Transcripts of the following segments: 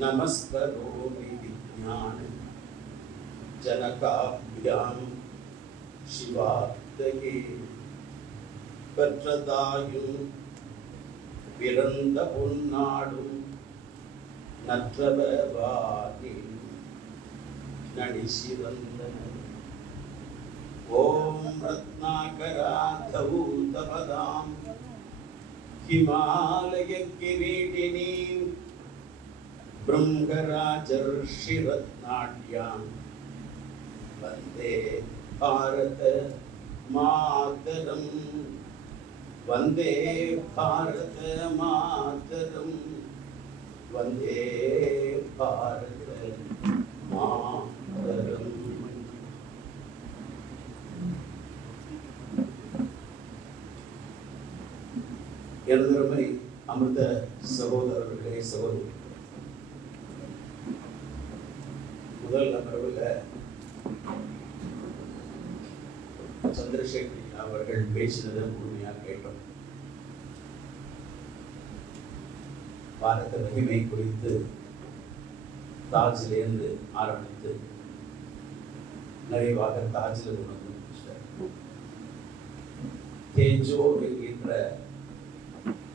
நமஸ்கரோமி விஜ்ஞான ஜனகாபியாம் சிவாத்மகே பெற்றதாயும் பிறந்த பொன்னாடும் நற்றவாகி நடிசிவந்தன ஓம் ரத்னாகராதூதபதாம் ஹிமாலய கிரீடினீம் பிருங்கராஜர்ஷிரத்நாட்யாம் வந்தே பாரத மாதரம் வந்தே பாரத மாதரம் வந்தே பாரத மாதரம். எனதருமை அமிர்த சகோதரர்களே, சகோதரி, முதல் அமர்வில் சந்திரசேகர் அவர்கள் பேசினதை முழுமையாக கேட்டோம். பாரத மகிமை குறித்து தாஜிலிருந்து ஆரம்பித்து நிறைவாக தாஜில் உணர்ந்து தேஜோ என்கின்ற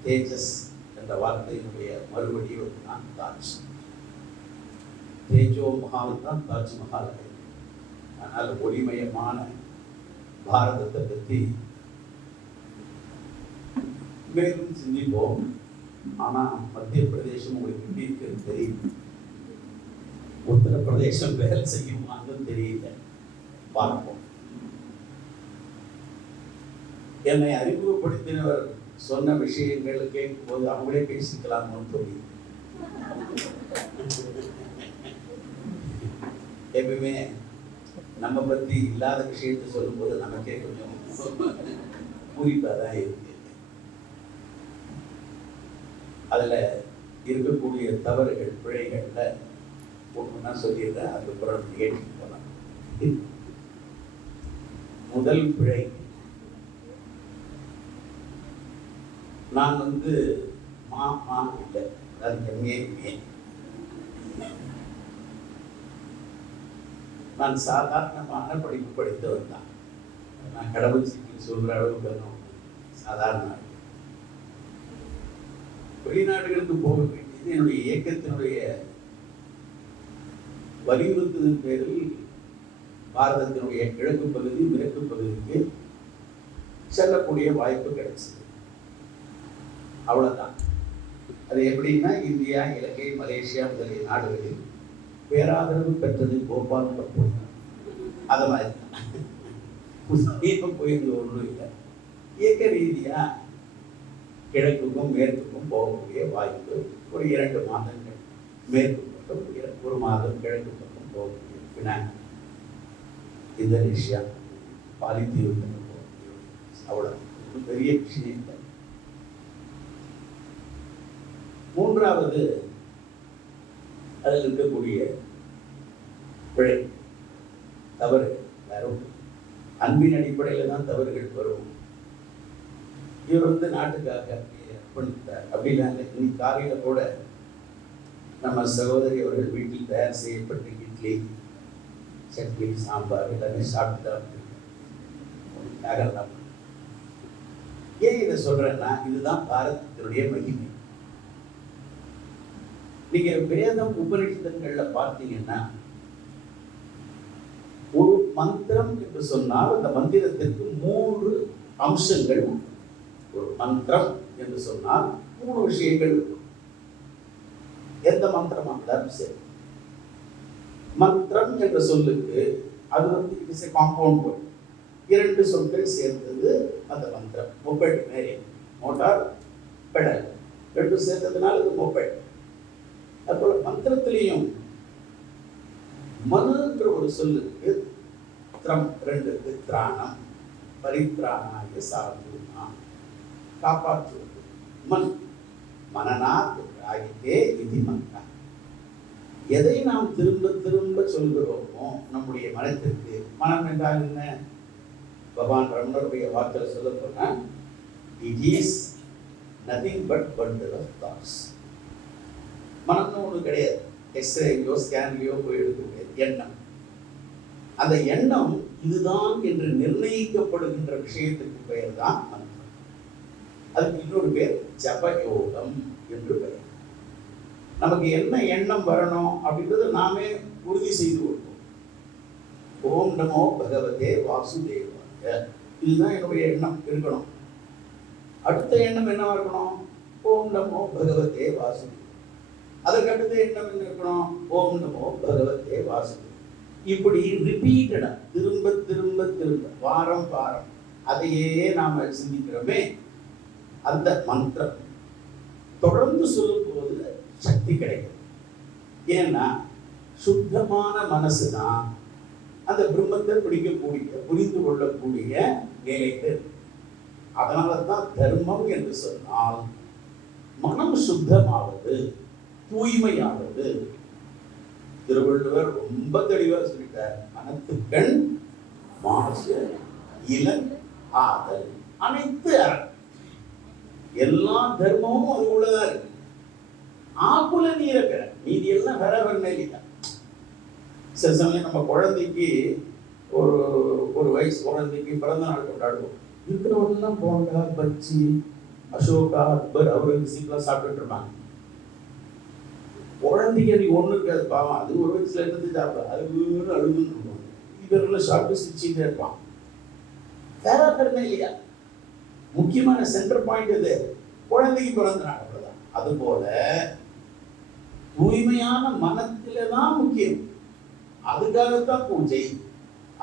தேஜஸ் என்ற வார்த்தையினுடைய மறுபடியும் தான் தாஜ். தேஜோ மஹால் தான் தாஜ்மஹால். ஆனால் ஒளிமயமான பாரதத்தை பற்றி மேலும் சிந்திப்போம். ஆனால் மத்திய பிரதேசம் உங்களுக்கு எப்படி இருக்குன்னு தெரியும், உத்தரப்பிரதேசம் வேலை செய்யுமான்னு தெரியல. பார்ப்போம். என்னை அறிமுகப்படுத்தினவர் சொன்ன விஷயங்கள் கேட்கும் போது அவங்களே பேசிக்கலாம்னு சொல்லி எப்பவுமே நம்ம பற்றி இல்லாத விஷயத்தை சொல்லும்போது நமக்கே கொஞ்சம் பூரிப்பாக தான் இருக்கு. அதில் இருக்கக்கூடிய தவறுகள் பிழைகள்ல ஒன்றுனா சொல்லியிருக்கேன். அதுக்கப்புறம் நிகழ்ச்சிக்கு போகலாம். முதல் பிழை, நான் மா இல்லை, அது எம்ஏ. நான் சாதாரணமான படிப்பு படித்தவர் தான். நான் கடவுள் சிக்கி சொல்ற அளவுக்கு சாதாரண வெளிநாடுகளுக்கு போக வேண்டியது என்னுடைய இயக்கத்தினுடைய வலியுறுத்துதல் பேரில் பாரதத்தினுடைய கிழக்கு பகுதி மேற்கு பகுதிக்கு செல்லக்கூடிய வாய்ப்பு கிடைச்சது. அவ்வளவுதான். அது எப்படின்னா, இந்தியா, இலங்கை, மலேசியா முதலிய நாடுகளில் பேராதரவு பெற்றது கோபால் கபூர். அது மாதிரி போயிருந்த ஒன்றும் இல்லை. இயக்க ரீதியா கிழக்குக்கும் மேற்குக்கும் போகக்கூடிய வாய்ப்பு ஒரு 2 மாதங்கள், மேற்கு பக்கம் 1 மாதம் கிழக்கு பக்கம் போகக்கூடிய பினாங், இந்தோனேஷியா, பாலித்தீவு போகக்கூடிய அவ்வளோ பெரிய விஷயம் இல்லை. மூன்றாவது, அதில் இருக்கக்கூடிய பிழை, தவறு வரும். அன்பின் அடிப்படையில் தான் தவறுகள் வரும். இவர் நாட்டுக்காக அர்ப்பணித்தார் அப்படிலாம். இன்னைக்கு காலையில் கூட நம்ம சகோதரி அவர்கள் வீட்டில் தயார் செய்யப்பட்ட இட்லி, சட்னி, சாம்பார் எல்லாமே சாப்பிட்டுதான். ஏன் இதை சொல்றேன்னா, இதுதான் பாரதத்தினுடைய மகிமை. நீங்க வேதம் உபநிஷதங்கள்ல பார்த்தீங்கன்னா, ஒரு மந்திரம் என்று சொன்னால் அந்த மந்திரத்திற்கு 3 அம்சங்கள். ஒரு மந்திரம் என்று சொன்னால் 3 விஷயங்கள். எந்த மந்திரமா இருந்தாலும் சரி, மந்திரம் என்ற சொல்லுக்கு அது it is a compound word. 2 சொற்கள் சேர்ந்தது அந்த மந்திரம். மொபைல் மேரி, மோட்டார், பெடல் 2 சேர்ந்ததுனால அது மொபைல். அதுபோல மந்திரத்திலையும் மனுன்ற ஒரு சொல்லுக்கு திரம் 2 திராணம், பரித்ராணாய சாதுனா, காப்பாற்றுவது. மன் மனநாத் ராகித்தே இது மந்திரம். எதை நாம் திரும்ப திரும்ப சொல்கிறோமோ நம்முடைய மனத்திற்கு, மனம் என்றால் என்ன? பகவான் ரமணருடைய வாக்கில் சொல்ல போனா, it is nothing but bundle of thoughts. மனம்னு ஒன்று கிடையாது. எக்ஸ்ரேலையோ ஸ்கேன்லையோ போய் எடுக்கக்கூடிய எண்ணம். அந்த எண்ணம் இதுதான் என்று நிர்ணயிக்கப்படுகின்ற விஷயத்துக்கு பெயர் தான் மந்திரம். அதுக்கு இன்னொரு பேர் ஜபயோகம் என்று பெயர். நமக்கு என்ன எண்ணம் வரணும் அப்படின்றத நாமே உறுதி செய்து கொள்வோம். ஓம் நமோ பகவதே வாசுதேவாய, இதுதான் என்னுடைய எண்ணம் இருக்கணும். அடுத்த எண்ணம் என்னவா இருக்கணும்? ஓம் நமோ பகவதே வாசுதேவ. அதற்கு அடுத்த எண்ணம் என்ன இருக்கணும்? ஓம் நமோ பகவதே வாசுதேவ. இப்படி ரிப்பீட்டடா திரும்ப திரும்ப திரும்ப வாரம் வாரம் அதையே நாம சிந்திக்கிறோமே, அந்த மந்திரம் தொடர்ந்து சொல்லும் போது சக்தி கிடைக்கும். ஏன்னா சுத்தமான மனசு தான் அந்த பிரம்மத்தை பிடிக்கக்கூடிய புரிந்து கொள்ளக்கூடிய நிலைக்கு. அதனால தான் தர்மம் என்று சொன்னால் மனம் சுத்தமாவது, தூய்மையாவது. திருவள்ளுவர் ரொம்ப தெளிவாக சொல்லிட்டார், மனத்துக்கண் மாசு இலன் ஆதல் அனைத்து அறம். எல்லா தர்மமும் அது உள்ளதா இருக்கு. ஆக்குல நீரை பெற, மீதி எல்லாம் வேற வேற இல்லையா. சில சமயம் நம்ம குழந்தைக்கு ஒரு வயசு குழந்தைக்கு பிறந்த நாள் கொண்டாடுவோம். இருக்கிறவங்கலாம் போண்டா, பச்சி, அசோகா, அக்பர், அவுரங்கசீப்லாம் சாப்பிட்டுட்டு இருப்பாங்க. குழந்தைக்கு அது ஒண்ணு இருக்காது, பாவம். அது ஒரு வயசுல இருந்து சாப்பிட அது அழுதுன்னு இருக்கும். இவரெல்லாம் சாப்பிட்டு சிரிச்சுட்டே இருப்பான். வேற பெருமை இல்லையா. முக்கியமான சென்டர் பாயிண்ட் இது குழந்தைக்கு பிறந்த நாள். அவ்வளவுதான். அது போல தூய்மையான மனத்தில தான் முக்கியம். அதுக்காகத்தான் பூஜை,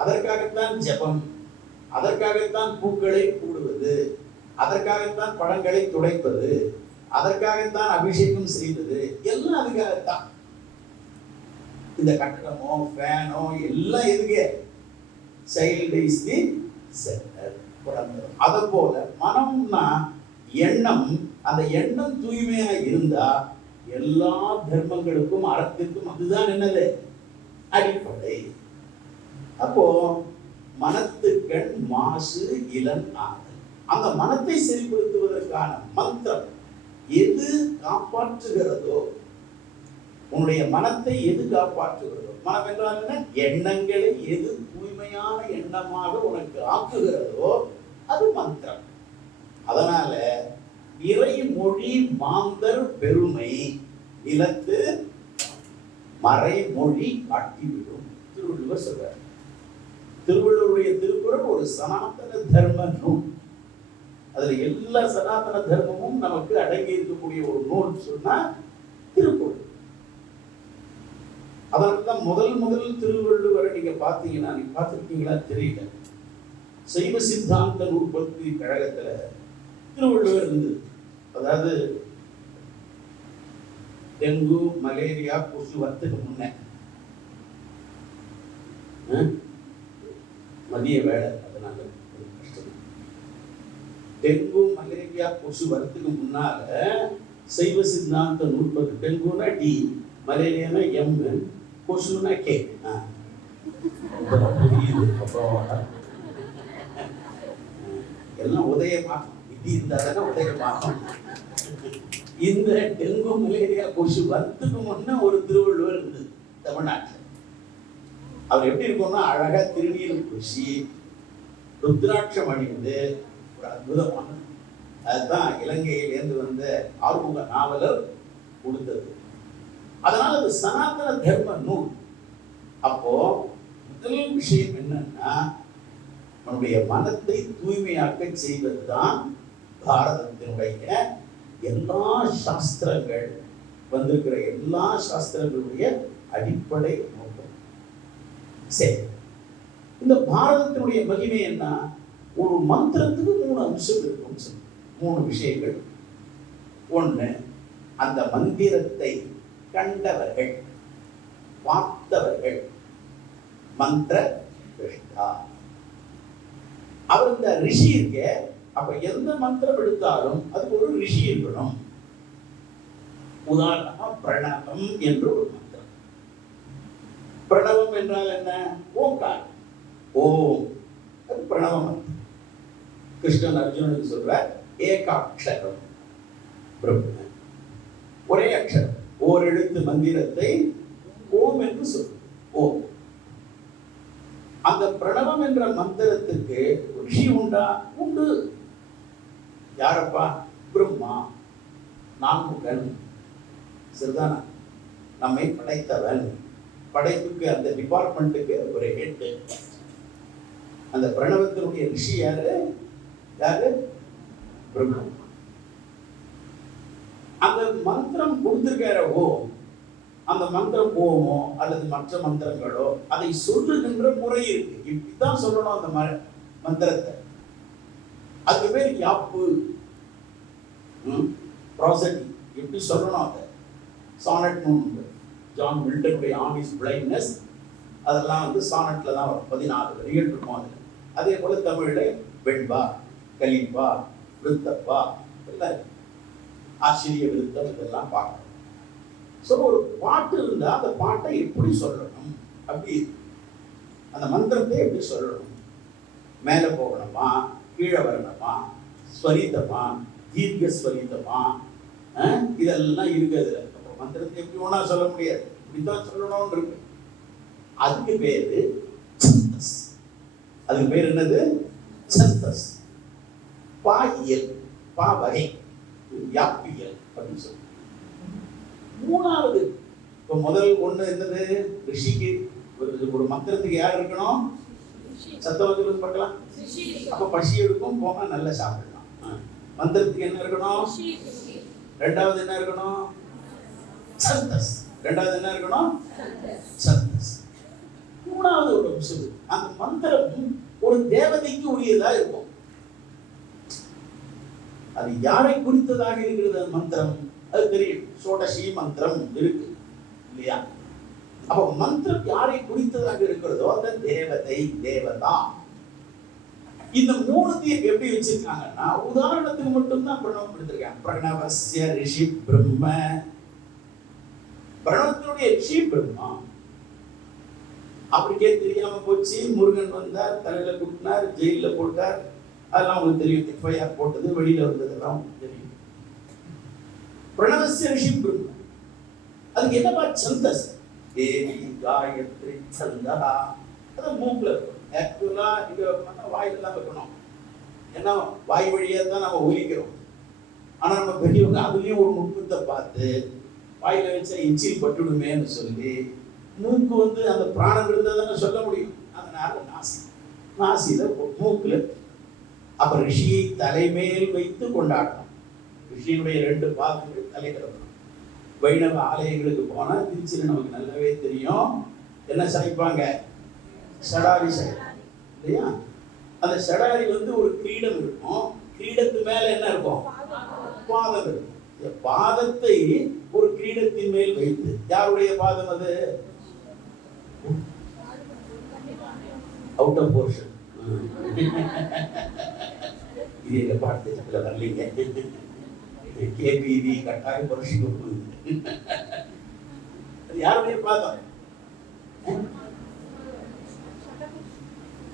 அதற்காகத்தான் ஜபம், அதற்காகத்தான் பூக்களை கூடுவது, அதற்காகத்தான் பழங்களை துடைப்பது, அதற்காகத்தான் அபிஷேகம் செய்வது, எல்லாம் அதுக்காகத்தான். இந்த கட்டடமோ ஃபேனோ எல்லாம் எதுக்கு? Child is the centre. அது போல மனம்னா எண்ணம். அந்த எண்ணம் தூய்மையா இருந்தா எல்லா தர்மங்களுக்கும் அறத்திற்கும் அதுதான் என்னது? அடிப்படை. அப்போ மனத்துக்கண் மாசு இலன் ஆதல். அந்த மனத்தை சரிப்படுத்துவதற்கான மந்திரம் எது காப்பாற்றுகிறதோ, உன்னுடைய மனத்தை எது காப்பாற்றுகிறதோ, மனம் என்றால் என்ன? எண்ணங்களை எது தூய்மையான எண்ணமாக உனக்கு ஆக்குகிறதோ அது மந்திரம். அதனால இறைமொழி மாந்தர் பெருமை நிலத்து மறைமொழி காட்டிவிடும் திருவள்ளுவர் சொல்றார். திருவள்ளுவருடைய திருக்குறள் ஒரு சனாதன தர்ம நூல். அதுல எல்லா சனாதன தர்மமும் நமக்கு அடங்கி இருக்கக்கூடிய ஒரு நூல் சொன்னா திருக்குறள். அதனால்தான் முதல் திருவள்ளுவரை நீங்க பாத்தீங்கன்னா, நீங்க பார்த்திருக்கீங்களா தெரியல, சைவ சித்தாந்த நூற்பத்தி கழகத்துல திருவள்ளுவர் இருந்தது. அதாவது டெங்கு, மலேரியா, கொசு வரத்துக்கு முன்ன மதிய வேலை, அதனால கஷ்டம். டெங்கு, மலேரியா, கொசு வரத்துக்கு முன்னால சைவ சித்தாந்த நூற்பத்தி, டெங்குனா டி, மலேரியானா எம், கொசுனா கே. எல்லாம் உதயமாகும். விதி இருந்தாதானே உதயமாகும். இந்த டெங்கு, மலேரியா, கொசு வரத்துக்கு முன்ன ஒரு திருவள்ளுவர் இருந்தது தமிழ்நாட்டில். அவர் எப்படி இருக்கும்னா, அழகா திருநீர் பூசி ருத்ராட்சம் அணிந்து ஒரு அற்புதமான, அதுதான் இலங்கையிலேருந்து வந்த ஆறுமுக நாவலர் கொடுத்தது. அதனால அது சனாதன தர்ம நூல். அப்போ முதல் விஷயம் என்னன்னா, நம்முடைய மனத்தை தூய்மையாக்க செய்வதுதான் பாரதத்தினுடைய எல்லா சாஸ்திரங்கள் வந்திருக்கிற எல்லா சாஸ்திரங்களுடைய அடிப்படை நோக்கம். சரி, இந்த பாரதத்தினுடைய மகிமை என்ன? ஒரு மந்திரத்துக்கு 3 அம்சம் இருக்கும், 3 விஷயங்கள். ஒண்ணு, அந்த மந்திரத்தை கண்டவர்கள், பார்த்தவர்கள், மந்திர கிருஷ்ணா. அவர் இந்த ரிஷி இருக்க. அப்ப எந்த மந்திரம் எடுத்தாலும் அதுக்கு ஒரு ரிஷி இருக்கணும். உதாரணமா பிரணவம் என்று ஒரு மந்திரம். பிரணவம் என்றால் என்ன? ஓம்கார், ஓம், அது பிரணவ மந்திரம். கிருஷ்ணன் அர்ஜுனனுக்கு சொல்ற ஏகாட்சரம் பிரம்ம, ஒரே அக்ஷரம், ஓ ஒரு எழுத்து மந்திரத்தை ஓம் என்று சொல்லு. ஓம். அந்த பிரணவம் என்ற மந்திரத்துக்கு ரிஷி உண்டா? உண்டு. யாரப்பா? பிரம்மா, நான்முகன், சரிதானா? நம்மை படைத்தவன். படைப்புக்கு அந்த டிபார்ட்மெண்ட்டுக்கு ஒரு ஹெட். அந்த பிரணவத்தினுடைய ரிஷி யாரு? யாரு? பிரம்மா. அந்த மந்திரம் கொடுத்திருக்கிற ஓம், அந்த மந்திரம் ஓமோ அல்லது மற்ற மந்திரங்களோ அதை சொல்லுகின்ற முறை இருக்கு. இப்படிதான் சொல்லணும் அந்த மந்திரத்தை. அதுக்கு பேர் யாப்பு, ப்ராசடி. எப்படி சொல்லணும் அதை? சானட் உண்டு. ஜான் மில்டனுடைய ஆன் இஸ் பிளைண்ட்னஸ், அதெல்லாம் வந்து சானட்ல தான் வரும். 14 வரிகள் இருக்கும் அதில். அதே போல தமிழ்ல வெண்பா, கலிப்பா, விருத்தப்பா, எல்லாம் ஆசிரிய விருத்தம், இதெல்லாம் பார்க்கணும். ஸோ ஒரு பாட்டு இருந்தால் அந்த பாட்டை எப்படி சொல்லணும், அப்படி அந்த மந்திரத்தை எப்படி சொல்லணும், மேலே போகணுமா, கீழே வரணுமா, ஸ்வரிதமா, தீர்க்க ஸ்வரிதமா, இதெல்லாம் இருக்குது. அப்புறம் மந்திரத்தை எப்படி ஒன்றா சொல்ல முடியாது, இப்படித்தான் சொல்லணும்னு இருக்கு. அதுக்கு பேரு சந்தஸ். அதுக்கு பேர் என்னது? சந்தஸ். பாயியல், பா வகை, யாப்பியல் அப்படின்னு சொல்லி. மூணாவது, இப்போ முதல் ஒண்ணு என்னது? ரிஷிக்கு ஒரு மந்திரத்துக்கு யார் இருக்கணும்? சத்தமா சொல்லுங்க பார்க்கலாம். அப்ப பசி எடுக்கும், போனா நல்லா சாப்பிடலாம். மந்திரத்துக்கு என்ன இருக்கணும்? ரெண்டாவது என்ன இருக்கணும்? சந்தஸ். ரெண்டாவது என்ன இருக்கணும்? சந்தஸ். மூணாவது ஒரு விஷயம், அந்த மந்திரம் ஒரு தேவதைக்கு உரியதா இருக்கும். அது யாரை குறித்ததாக இருக்கிறது அந்த மந்திரம்? அது தெரியும். சோடசி மந்திரம் இருக்கு இல்லையா? அப்ப மந்திரம் யாரை குறித்ததாக இருக்கிறதோ அந்த தேவதை, தேவதா. இந்த மூணுத்தையும் எப்படி வச்சிருக்காங்கன்னா, உதாரணத்துக்கு மட்டும்தான் பிரணவம் எடுத்திருக்காங்க. பிரணவஸ்ய ரிஷி பிரம்ம. பிரணவத்தினுடைய ரிஷி பிரம்மா. அப்படிக்கே தெரியாம போச்சு. முருகன் வந்தார், தலையில குட்டினார், ஜெயில போட்டார். அதெல்லாம் உங்களுக்கு தெரியும். எஃப்ஐஆர் போட்டது, வெளியில வந்ததெல்லாம் உங்களுக்கு தெரியும். பிரணவஸ்ய ரிஷி பிரம்ம. அதுக்கு என்னப்பா சந்தஸ்? தேவி காயத்ரி சந்தா. அது மூக்குல இருக்கும். ஆக்சுவலா இங்க வாயில தான் வைக்கணும். ஏன்னா வாய் வழியா தான் நம்ம ஒலிக்கிறோம். ஆனா நம்ம பெரியவங்க அதுலயும் ஒரு நுட்பத்தை பார்த்து வாயில வச்சா எச்சில் பட்டுடுமேன்னு சொல்லி மூக்கு வந்து அந்த பிராணம் இருந்தாதானே சொல்ல முடியும். அதனால நாசியில மூக்குல. அப்ப ரிஷியை தலைமேல் வைத்து கொண்டாடணும். ரிஷியினுடைய 2 பாதங்கள் தலைக்கிறோம். வைணவ ஆலயங்களுக்கு போனா திருச்சியில் நமக்கு நல்லாவே தெரியும். என்ன சாய்ப்பாங்க? சடாரி சாய்ப்பாங்க இல்லையா? அந்த சடாரி வந்து ஒரு கிரீடம் இருக்கும். கிரீடத்து மேல என்ன இருக்கும்? பாதம் இருக்கும். பாதத்தை ஒரு கிரீடத்தின் மேல் வைத்து, யாருடைய பாதம் அது? Out of portion. இது எங்க பாடத்திட்டத்தில் வரலீங்க. கேபிவி கட்டாயம் புரட்சி கொடுக்குது. அது யாருடைய பாதம்?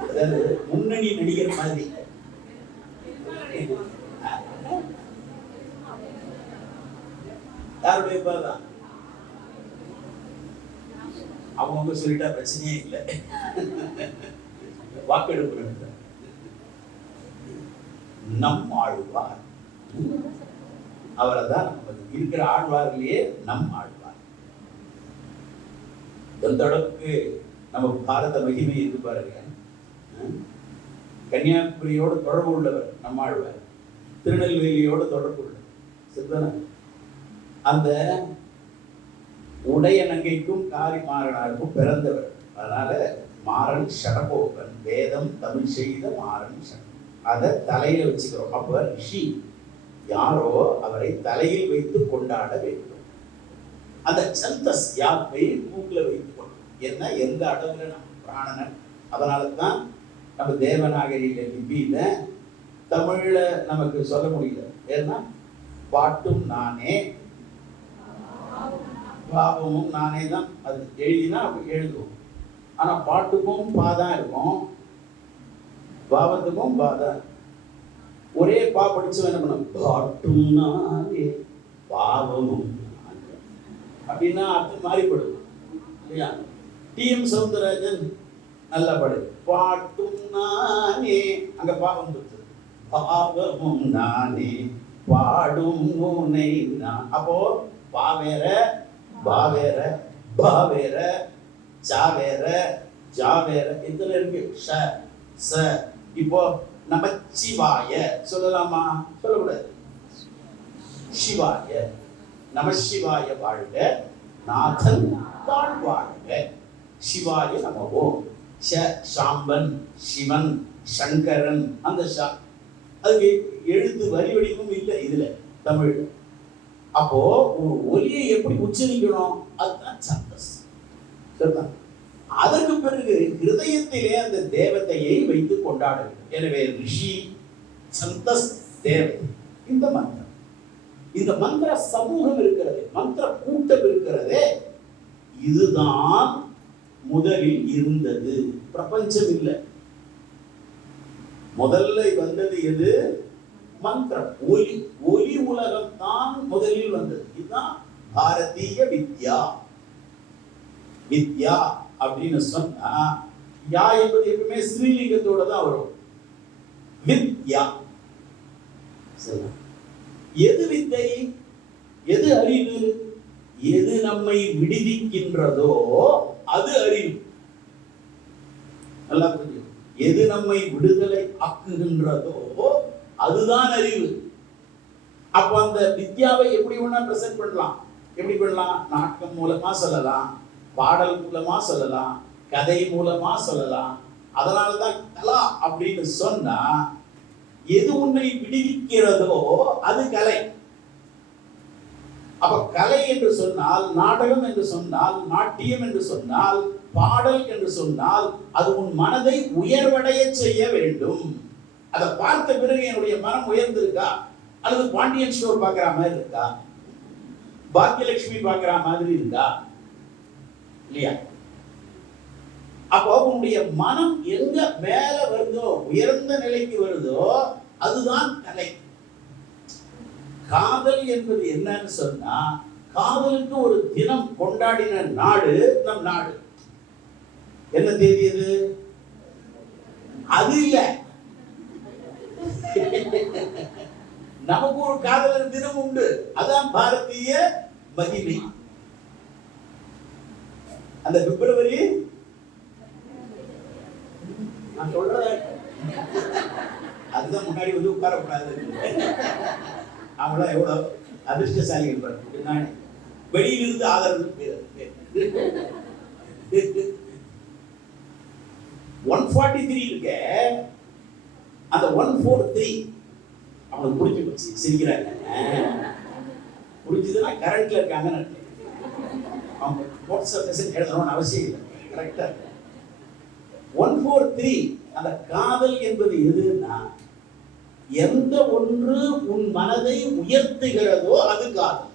அதாவது முன்னணி நடிகர் மாதிரி. யாருடைய பாதம்? அவங்க சொல்லிட்டா பிரச்சனையே இல்லை. வாக்கெடுப்பு நம் ஆழ்வார். அவரை தான் இருக்கிற ஆழ்வார்லயே நம் ஆழ்வார். எந்த அளவுக்கு நம்ம பாரத மகிமை இருக்கு பாருங்க. கன்னியாகுமரியோடு தொடர்பு உள்ளவர் நம்ம ஆழ்வார். திருநெல்வேலியோடு தொடர்பு உள்ளவர். சித்தன அந்த உடைய நங்கைக்கும் காரி மாறனாருக்கும் பிறந்தவர். அதனால மாறன் ஷடகோபன், வேதம் தமிழ் செய்த மாறன் ஷடம். அதை தலையில வச்சுக்கிறோம். அப்ப ரிஷி யாரோ அவரை தலையில் வைத்து கொண்டாட வேண்டும். அந்த சந்தஸ் யாப்பை மூக்குல வைத்துக் கொள்ளும். என்ன எந்த அளவுல நம்ம பிராணனன். அதனாலதான் நம்ம தேவநாகரியில லிபியில தமிழ்ல நமக்கு சொல்ல முடியல. ஏன்னா பாட்டும் நானே, பாவமும் நானே தான். அது எழுதினா எழுதுவோம். ஆனா பாட்டுக்கும் பாதான் இருக்கும், பாவத்துக்கும் பாதான். ஒரே பா படிச்சு என்ன பண்ணும்? பாட்டும் நானே பாவமும் நானே. அப்படின்னா அர்த்தம் மாறிப்படும் இல்லையா? டி.எம். சௌந்தரராஜன் நல்ல பாடு, பாட்டும் நானே, அங்க பாவம் கொடுத்து, பாவமும் நானே பாடும் உன்னை நான். அப்போ பா வேற, பா வேற, பா வேற, சா வேற, ஜா வேற, இதுல இருக்கு ஷ ச. இப்போ நமச்சிவாய சொல்லலாமா? சொல்லக்கூடாது. சிவாய, நமசிவாய வாழ்க, நாதன் வாழ்க, சிவாய நமவோ. சாம்பன், சிவன், சங்கரன், அந்த அதுக்கு எழுத்து வரி வடிவமும் இல்லை இதுல தமிழ். அப்போ ஒரு ஒலியை எப்படி உச்சரிக்கணும்? அதுதான் சந்தஸ். அதற்கு பிறகு ஹிருதயத்திலே அந்த தேவதையை வைத்து கொண்டாட வேண்டும். எனவே ரிஷி, சந்தஸ், தேவதை, இந்த மந்திரம், இந்த மந்திர சமூகம் இருக்கிறது, மந்திர கூட்டம் இருக்கிறது, இதுதான் முதலில் இருந்தது. பிரபஞ்சம் இல்லை. முதல்ல வந்தது எது? மந்திரம், ஒலி. ஒலி உலகம் தான் முதலில் வந்தது. இதுதான் பாரதிய வித்யா. வித்யா அப்படின்னு சொன்னா யா என்பது எப்பவுமே ஸ்ரீலிங்கத்தோட தான் வரும். வித்யா. எது வித்தை? எது அறிவு? எது நம்மை விடுவிக்கின்றதோ அது அறிவு. நல்லா புரியும். எது நம்மை விடுதலை ஆக்குகின்றதோ அதுதான் அறிவு. அப்ப அந்த வித்யாவை எப்படி வேணா பிரசன்ட் பண்ணலாம். எப்படி பண்ணலாம்? நாடகம் மூலமா சொல்லலாம், பாடல் மூலமா சொல்லலாம், கதை மூலமா சொல்லலாம். அதனாலதான் கலா அப்படின்னு சொன்னா எது உன்னை விடுவிக்கிறதோ அது கலை. அப்ப கலை என்று சொன்னால், நாடகம் என்று சொன்னால், நாட்டியம் என்று சொன்னால், பாடல் என்று சொன்னால் அது உன் மனதை உயர்வடைய செய்ய வேண்டும். அதை பார்த்த பிறகு என்னுடைய மனம் உயர்ந்திருக்கா, அல்லது பாண்டியன் ஸ்டோர் பார்க்கிற மாதிரி இருக்கா, பாக்கியலட்சுமி பார்க்கிற மாதிரி இருக்கா இல்லையா? அப்போ உன்னுடைய மனம் எங்க மேல வருதோ, உயர்ந்த நிலைக்கு வருதோ அதுதான் கலை. காதல் என்பது என்னன்னு சொன்னா, காதலுக்கு ஒரு தினம் கொண்டாடின நாடு நம் நாடு. என்ன தேதி அது? அது இல்ல. நமக்கு ஒரு காதலர் தினம் உண்டு. அதான் பாரதிய மகிமை. அந்த பிப்ரவரி, நான் சொல்றத அதுதான் முன்னாடி வந்து உட்காரக்கூடாது. அவங்கள எவ்வளவு அதிர்ஷ்டசாலிகள். வெளியிலிருந்து ஆதரவு 143 இருக்க, அந்த 143 அவனுக்கு புரிஞ்சு போச்சு. சிரிக்கிறாங்க. புரிஞ்சுதுன்னா கரண்ட்ல இருக்காங்கன்னு அவங்க வாட்ஸ்அப் மெசேஜ் எழுதணும்னு அவசியம் இல்லை. கரெக்டா 143 அந்த காதல் என்பது எதுன்னா, எந்த ஒன்று உன் மனதை உயர்த்துகிறதோ அது காதல்.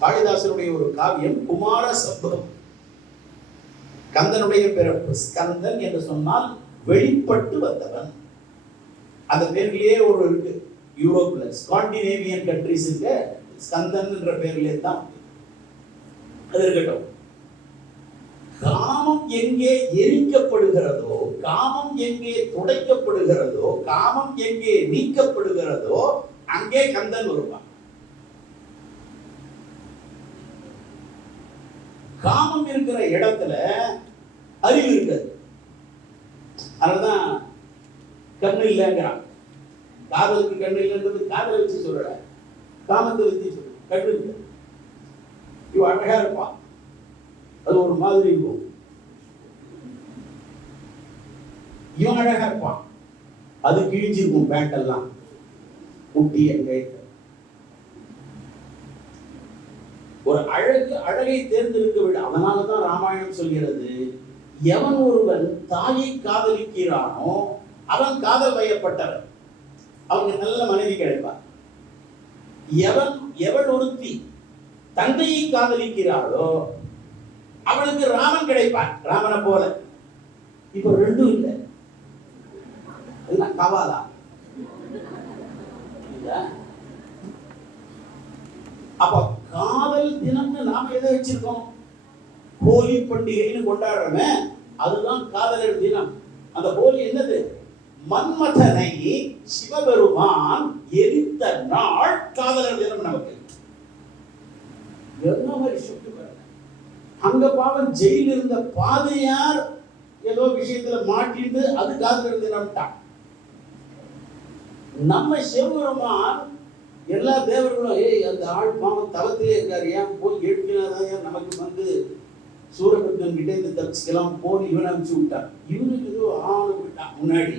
காளிதாசனுடைய ஒரு காவியம் குமார சம்பவம். கந்தனுடைய பிறப்பு. ஸ்கந்தன் என்று சொன்னால் வெளிப்பட்டு வந்தவன். அந்த பேர்லயே ஒரு இருக்கு. யூரோப்ல ஸ்காண்டினேவியன் கண்ட்ரிஸ் இருக்க ஸ்கந்தன் என்ற பேர்லயே தான் அது இருக்கட்டும். காமம் எங்கே எரிக்கப்படுகிறதோ, காமம் எங்கே துடைக்கப்படுகிறதோ, காமம் எங்கே நீக்கப்படுகிறதோ அங்கே கந்தன் வருவான். காமம் இருக்கிற இடத்துல அறிவு இருக்காது. அதனாலதான் கண்ணு இல்லைங்கிறான். காதலுக்கு கண்ணு இல்லைன்றது காதலை வச்சு சொல்லல, காமத்தை வச்சு சொல்ல. கண்ணு இல்லை. இவன் அழகா இருப்பான், அது ஒரு மாதிரி இருக்கும். இவன் அழகா இருப்பான், அது கிழிஞ்சிருக்கும். பேண்ட் எல்லாம் குட்டி எங்க ஒரு அழகை தேர்ந்தெடுக்க விட. அதனாலதான் ராமாயணம் சொல்கிறது, எவன் ஒருவன் தாயை காதலிக்கிறானோ அவன் காதல் வயப்பட்டவன், அவங்க நல்ல மனைவி கிடைப்பார். எவள் ஒருத்தி தந்தையை காதலிக்கிறாளோ அவளுக்கு ராமன் கிடைப்பான், ராமனை போல. இப்ப ரெண்டும் இல்லை. கவாலா அப்ப காதலர் தினம்னு நாம எதை வச்சிருக்கோம்? ஹோலி பண்டிகைன்னு கொண்டாடுறோமே, அதுதான் காதலர் தினம். அந்த ஹோலி என்னது? மன்மதனை சிவபெருமான் எரித்த நாள் காதலர் தினம். நமக்கு என்ன மாதிரி சுட்டு பாருங்க. அங்க பாவம் ஜெயில இருந்த பாதையார் ஏதோ விஷயத்துல மாட்டிட்டு அது காதலர் தினம் தான். நம்ம சிவபெருமான் எல்லா தேவர்களும் அந்த ஆள் பாவம் தவத்திலே இருக்காரு, ஏன் போய் எழுப்பினாதான் நமக்கு வந்து சூரபத்மன் கிட்டே இருந்து தப்பிச்சுக்கலாம் போன் இவனை அனுப்பிச்சு விட்டான். இவனுக்கு ஏதோ ஆணு விட்டான் முன்னாடி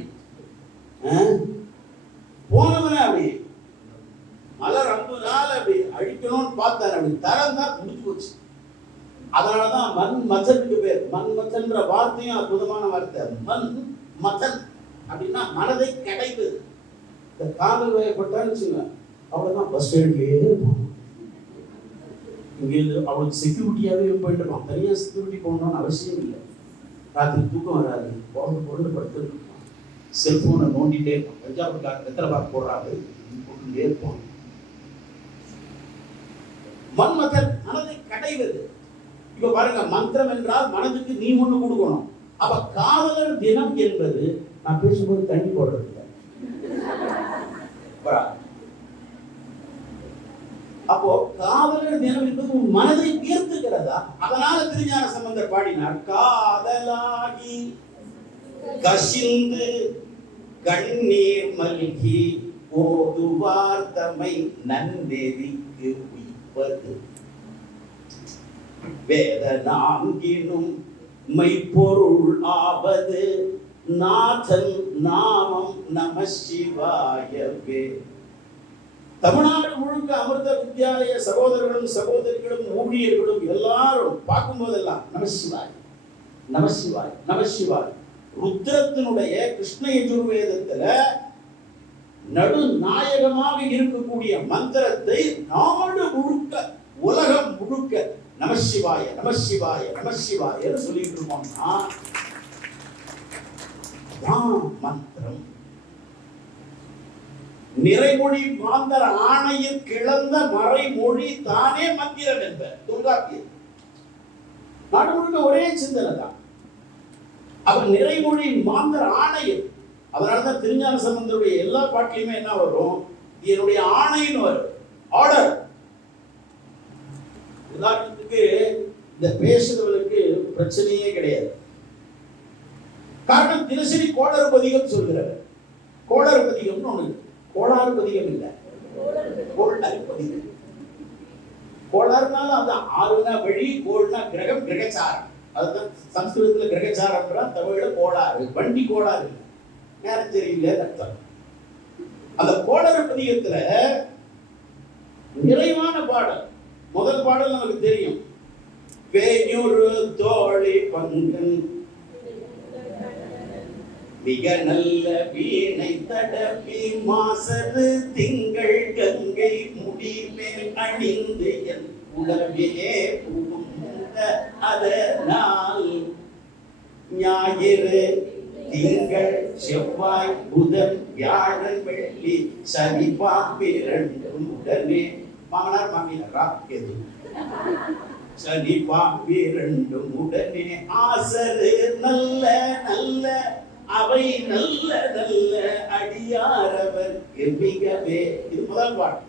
போனவனே அப்படி மலர் 50 நாள் அப்படி அழிக்கணும்னு பார்த்தாரு. அப்படி தரந்தான் முடிச்சு போச்சு. அதனாலதான் மண் மச்சனுக்கு பேர். மண் மச்சன்ற வார்த்தையும் அற்புதமான வார்த்தை. மண் மச்சன் அப்படின்னா மனதை கிடைக்குது. இந்த காதல் வயப்பட்டான்னு வச்சுங்க, அவ்வளவுதான் பஸ் ஸ்டாண்ட்லயே இருப்பான். இங்கேருந்து அவளுக்கு செக்யூரிட்டியாகவே போயிட்டு இருப்பான். தனியாக செக்யூரிட்டி போகணும்னு அவசியம் இல்லை. ராத்திரி தூக்கம் வராது, பொருள் படுத்துருப்பான், செல்போனை நோண்டிகிட்டே இருப்பான். பஞ்சாபுக்காரர் வெத்தலை பாக்கு போடுறாரு, போட்டுட்டே இருப்பான். மன்மதன் மனதை கடைவது. இப்ப பாருங்க, மந்திரம் என்றால் மனதுக்கு நீ ஒண்ணு கொடுக்கணும். அப்ப காதலர் தினம் என்பது, நான் பேசும்போது தண்ணி போடுறது இல்லை. அப்போ காதலர் தினம் என்பது உன் மனதை உயர்த்துகிறதா? அதனால திருஞான சம்பந்தர் பாடினார், காதலாகி கசிந்து கண்ணீர் மல்கி ஓதுவார் தம்மை நன்னெறிக்கு உய்ப்பது வேத நான்கினும் மெய்ப்பொருள் ஆவது நாதன் நாமம் நம சிவாயவே. தமிழ்நாடு முழுக்க அமிர்த வித்யாலய சகோதரர்களும் சகோதரிகளும் ஊழியர்களும் எல்லாரும் பார்க்கும் போதெல்லாம் நமசிவாய் நமசிவாய் நமசிவாய். ருத்ரத்தினுடைய கிருஷ்ண யஜுர்வேதத்துல நடுநாயகமாக இருக்கக்கூடிய மந்திரத்தை நாடு முழுக்க உலகம் முழுக்க நமசிவாய நமசிவாய நமசிவாய சொல்லிட்டு இருக்கோம்னா மந்திரம். நிறைமொழி மாந்தர் ஆணையில் கிளந்த மறைமொழி தானே மந்திரம் என்ப தொல்காப்பியர். நாடு முழுக்க ஒரே சிந்தனை தான். அப்ப நிறைமொழி மாந்தர் ஆணையில். அதனாலதான் திருஞான சம்பந்தருடைய எல்லா பாட்டிலுமே என்ன வரும்? என்னுடைய ஆணைன்னு வரும், ஆர்டர். உதாரணத்துக்கு இந்த பேசுறவர்களுக்கு பிரச்சனையே கிடையாது. காரணம், தினசரி கோளறு பதிகம் சொல்கிறார். கோளறு பதிகம்னு ஒண்ணு, கோளாறு பதிகம் இல்லை, கோளறு பதிகம். கோளாறுனால அந்த ஆறுனா வழி, கோள்னா கிரகம், கிரகச்சாரம். அதுதான் சம்ஸ்கிருதத்துல கிரகச்சாரம், தமிழ்ல கோளாறு. வண்டி கோளாறு இல்லை, நேரம் தெரியல அர்த்தம். அந்த கோளறு பதிகத்துல நிறைவான பாடல். முதல் பாடல் நமக்கு தெரியும், வேயூரு தோழி பங்கன் மிக நல்ல வீணை தடவி மாசரு திங்கள் கங்கை முடிமேல் அணிந்து என் உளவிலே புகுந்த அதனால் ஞாயிறு திங்கள் செவ்வாய் புதன் வியாழன் வெள்ளி சனி பாம்பிரண்டும் உடனே. மாமனார் மாமியாரா எது? சனி பாம்பிரண்டும் உடனே ஆசரு நல்ல நல்ல அவை நல்ல நல்ல அடியாரவர்க்கு மிகவே. இது முதல் பாடல்,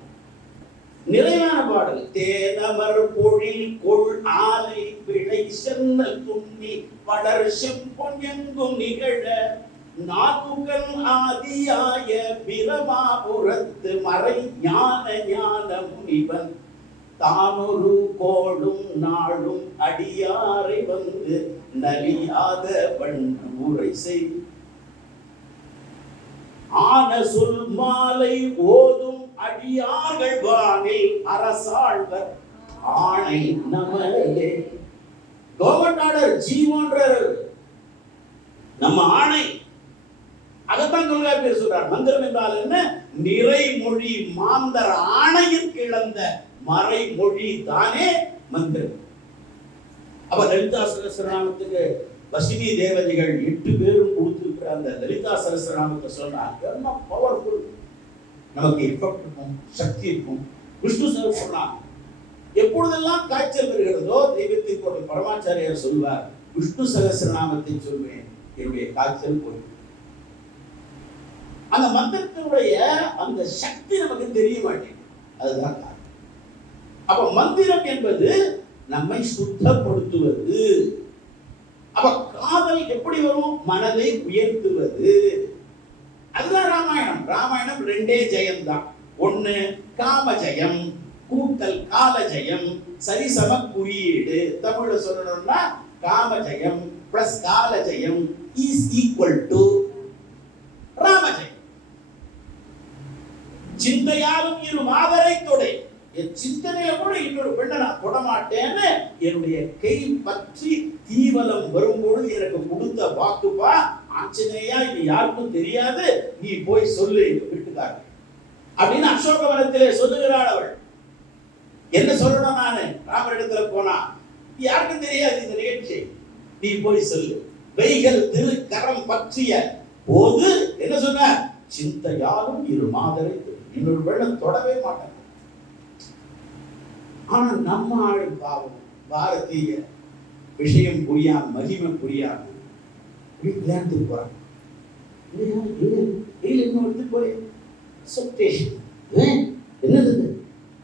நிறைவான பாடல். தேனமர் பொழில் கொள் ஆலை விளை சென்னல் துண்ணி படர் செம்பொன் எங்கும் நிகழ நாகுகன் ஆதியாய பிரமாபுரத்து மறை ஞான ஞான முனிவன் தானொரு கோளும் நாளும் அடியாரை வந்து நலியாத வண்ணூரை செய் ஆன சொல் மாலை ஓதும் அடியார்கள் வானில் அரசாழ்வர் ஆணை நமலே. கவர்மெண்ட் ஆர்டர் ஜீவோன்றார், நம்ம ஆணை. அதைத்தான் தொல்காப்பியர் சொல்றார். மந்திரம் என்றால் என்ன? நிறைமொழி மாந்தர் ஆணையில் கிளந்த மறைமொழி தானே மந்திரம். அப்ப லலிதா சகஸ்ரநாமத்துக்கு வசினி தேவதைகள் 8 பேரும் கொடுத்திருக்கிற அந்த லலிதா சகஸ்ரநாமத்தை சொன்னாங்க, என்ன பவர்ஃபுல், நமக்கு எஃபெக்ட் இருக்கும், சக்தி இருக்கும். விஷ்ணு சகஸ்ரநாமம் எப்பொழுதெல்லாம் காய்ச்சல் வருகிறதோ தெய்வத்தின் கோட்டை பரமாச்சாரியார் சொல்வார், விஷ்ணு சகஸ்ரநாமத்தை சொல்வேன், என்னுடைய காய்ச்சல் போய். அந்த மந்திரத்தினுடைய அந்த சக்தி நமக்கு தெரிய மாட்டேங்குது. அதுதான் காரணம். அப்ப மந்திரம் என்பது நம்மை சுத்தப்படுத்துவது. அப்ப காதல் எப்படி வரும்? மனதை உயர்த்துவது. அதுதான் ராமாயணம். ராமாயணம் ரெண்டே ஜெயம் தான். ஒண்ணு காம ஜெயம் கூட்டல் கால ஜெயம் சரிசம குறியீடு. தமிழ்ல சொல்லணும்னா காம ஜெயம் பிளஸ் கால ஜெயம் இஸ் ஈக்குவல் டு ராம ஜெயம். சிந்தையாலும் இரு மாதரை தொடை. என் சிந்தனையில கூட இன்னொரு பெண்ணை நான் தொட மாட்டேன்னு என்னுடைய கை பற்றி தீவலம் வரும்போது எனக்கு கொடுத்த வாக்குப்பா ஆஞ்சநேயா, இது யாருக்கும் தெரியாது, நீ போய் சொல்லு எங்க வீட்டுக்காரர் அப்படின்னு அசோகவனத்திலே சொல்லுகிறாள் அவள். என்ன சொல்லணும்? நானு ராமரிடத்துல போனா யாருக்கும் தெரியாது இந்த நிகழ்ச்சி, நீ போய் சொல்லு. வைகள் திரு கரம் பற்றிய போது என்ன சொன்ன? சிந்தையாலும் இரு மாதரை இன்னொரு வெள்ளம் தொடவே மாட்டாங்க. ஆனா நம்ம ஆளு பாவம் பாரதிய விஷயம் புரியாம மகிமை புரியாம விளையாண்டுக்கு போறாங்க. இன்னொரு போய் என்னது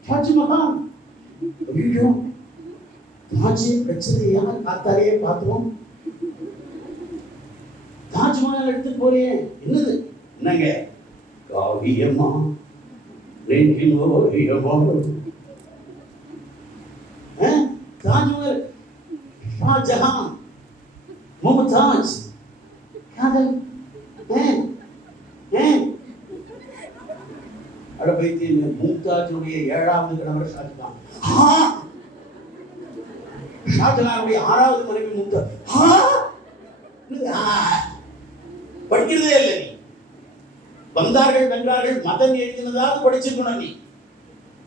தாஜ்மஹால்? ஐயோ, தாஜ் பிரச்சனையா காத்தாலேயே பார்த்தோம். தாஜ்மஹால் எடுத்து போறேன். என்னது? என்னங்க காவியமா தாஜ்மஹால், ஷாஜஹான், மும்தாஜ் காதல். மும்தாஜுடைய 7வது கணவர் ஷாஜஹான். ஷாஜஹானுடைய 6வது மனைவி மும்தாஜ். படிக்கிறதே இல்லை நீ. வந்தார்கள் வென்றார்கள் மதம் எழுதினதாவது படிச்சிருக்கணும் நீ.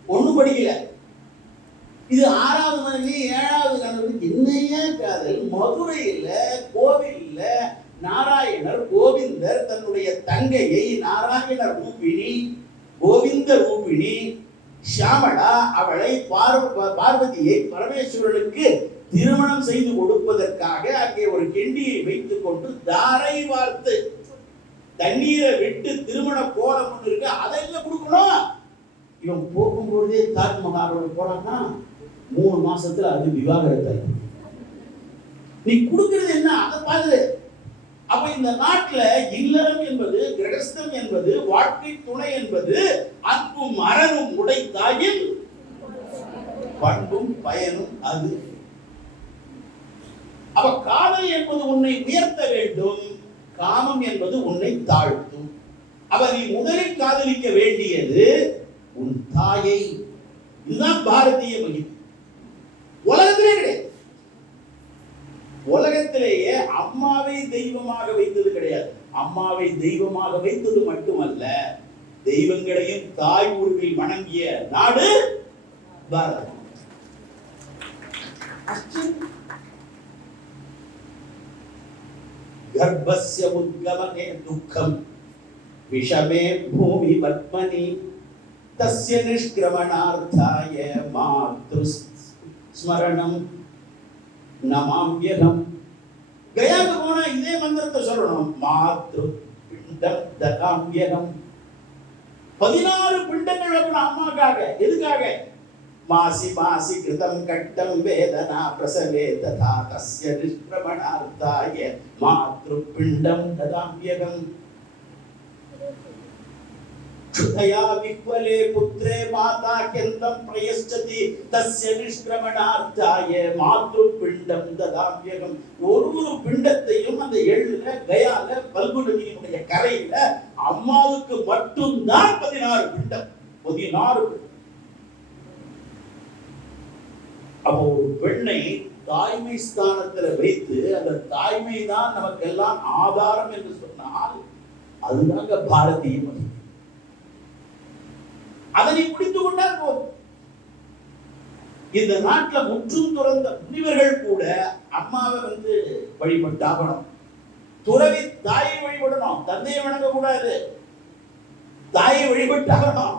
ஒண்ணும் படிக்கல. இது 6வது மனைவி 7வது கணவர். என்னையா காதல்? மதுரையில கோவில்ல நாராயணர் கோவிந்தர் தன்னுடைய தங்கையை நாராயண ரூபிணி கோவிந்த ரூபிணி ஷியாமளா அவளை பார்வதியை பரமேஸ்வரனுக்கு திருமணம் செய்து கொடுப்பதற்காக அங்கே ஒரு கெண்டியை வைத்துக் கொண்டு தாரை வார்த்து தண்ணீரை விட்டு திருமண கோலம் ஒன்று இருக்கு, அதெல்லாம் கொடுக்கணும். இவன் போகும்பொழுதே தாஜ்மஹாலோட போறான்னா 3 மாசத்துல அது விவாகரத்து. நீ கொடுக்கிறது என்ன? அதை பாரு. அப்ப இந்த நாட்டுல இல்லறம் என்பது, கிரகஸ்தம் என்பது, வாழ்க்கை துணை என்பது அன்பும் அறனும் உடைத்தாயில் பண்பும் பயனும் அது. அப்ப காதல் என்பது உன்னை உயர்த்த வேண்டும், காமம் என்பது உன்னை தாழ்த்தும். அப்ப நீ முதலில் காதலிக்க வேண்டியது உன் தாயை. இதுதான் பாரதிய மகிமை. உலகத்திலே கிடையாது. உலகத்திலேயே அம்மாவை தெய்வமாக வைத்தது கிடையாது. அம்மாவை தெய்வமாக வைத்தது மட்டுமல்ல, தெய்வங்களையும் தாய் உருவில் வணங்கிய நாடு பாரதம். கர்ப்பஸ்ய உத்கமனே துக்கம் விஷமே பூமி பத்மனி தஸ்ய நிஷ்கிரமணார்த்தாய மாத்ரு ஸ்மரணம் நமாம்யகம். கயாக்கு போனா இதே மந்திரத்தை சொல்லணும். மாத்ரு பிண்டம் தகாம்யகம். 16 பிண்டங்கள் வைக்கணும் அம்மாக்காக. எதுக்காக? மாசி மாசி கிருதம் கட்டம் வேதனா பிரசவே ததா தஸ்ய நிஷ்கிரமணார்த்தாய மாத்ரு பிண்டம் தகாம்யகம். क्षुधया विह्वले पुत्रे माता क्यन्तं प्रयश्चति तस्य निष्क्रमणार्थाय मातृपिण्डं ददाम्यहम्. ஒரு பிண்டத்தையும் அந்த எள்ளுல கயால பல்கு நதியினுடைய கரையில அம்மாவுக்கு மட்டும்தான் 16 பிண்டம். 16. அப்போ ஒரு பெண்ணை தாய்மை ஸ்தானத்துல வைத்து அந்த தாய்மை தான் நமக்கெல்லாம் ஆதாரம் என்று சொன்னால் அதுதாங்க பாரதிய மகிமை. அதனை முடித்து கொண்டால் போதும். இந்த நாட்டில் முற்றும் துறந்த முனிவர்கள் கூட அம்மாவை வழிபட்டாகணும். துறவி தாயை வழிபடணும், தந்தையை வணங்க கூடாது, தாயை வழிபட்டாகணும்.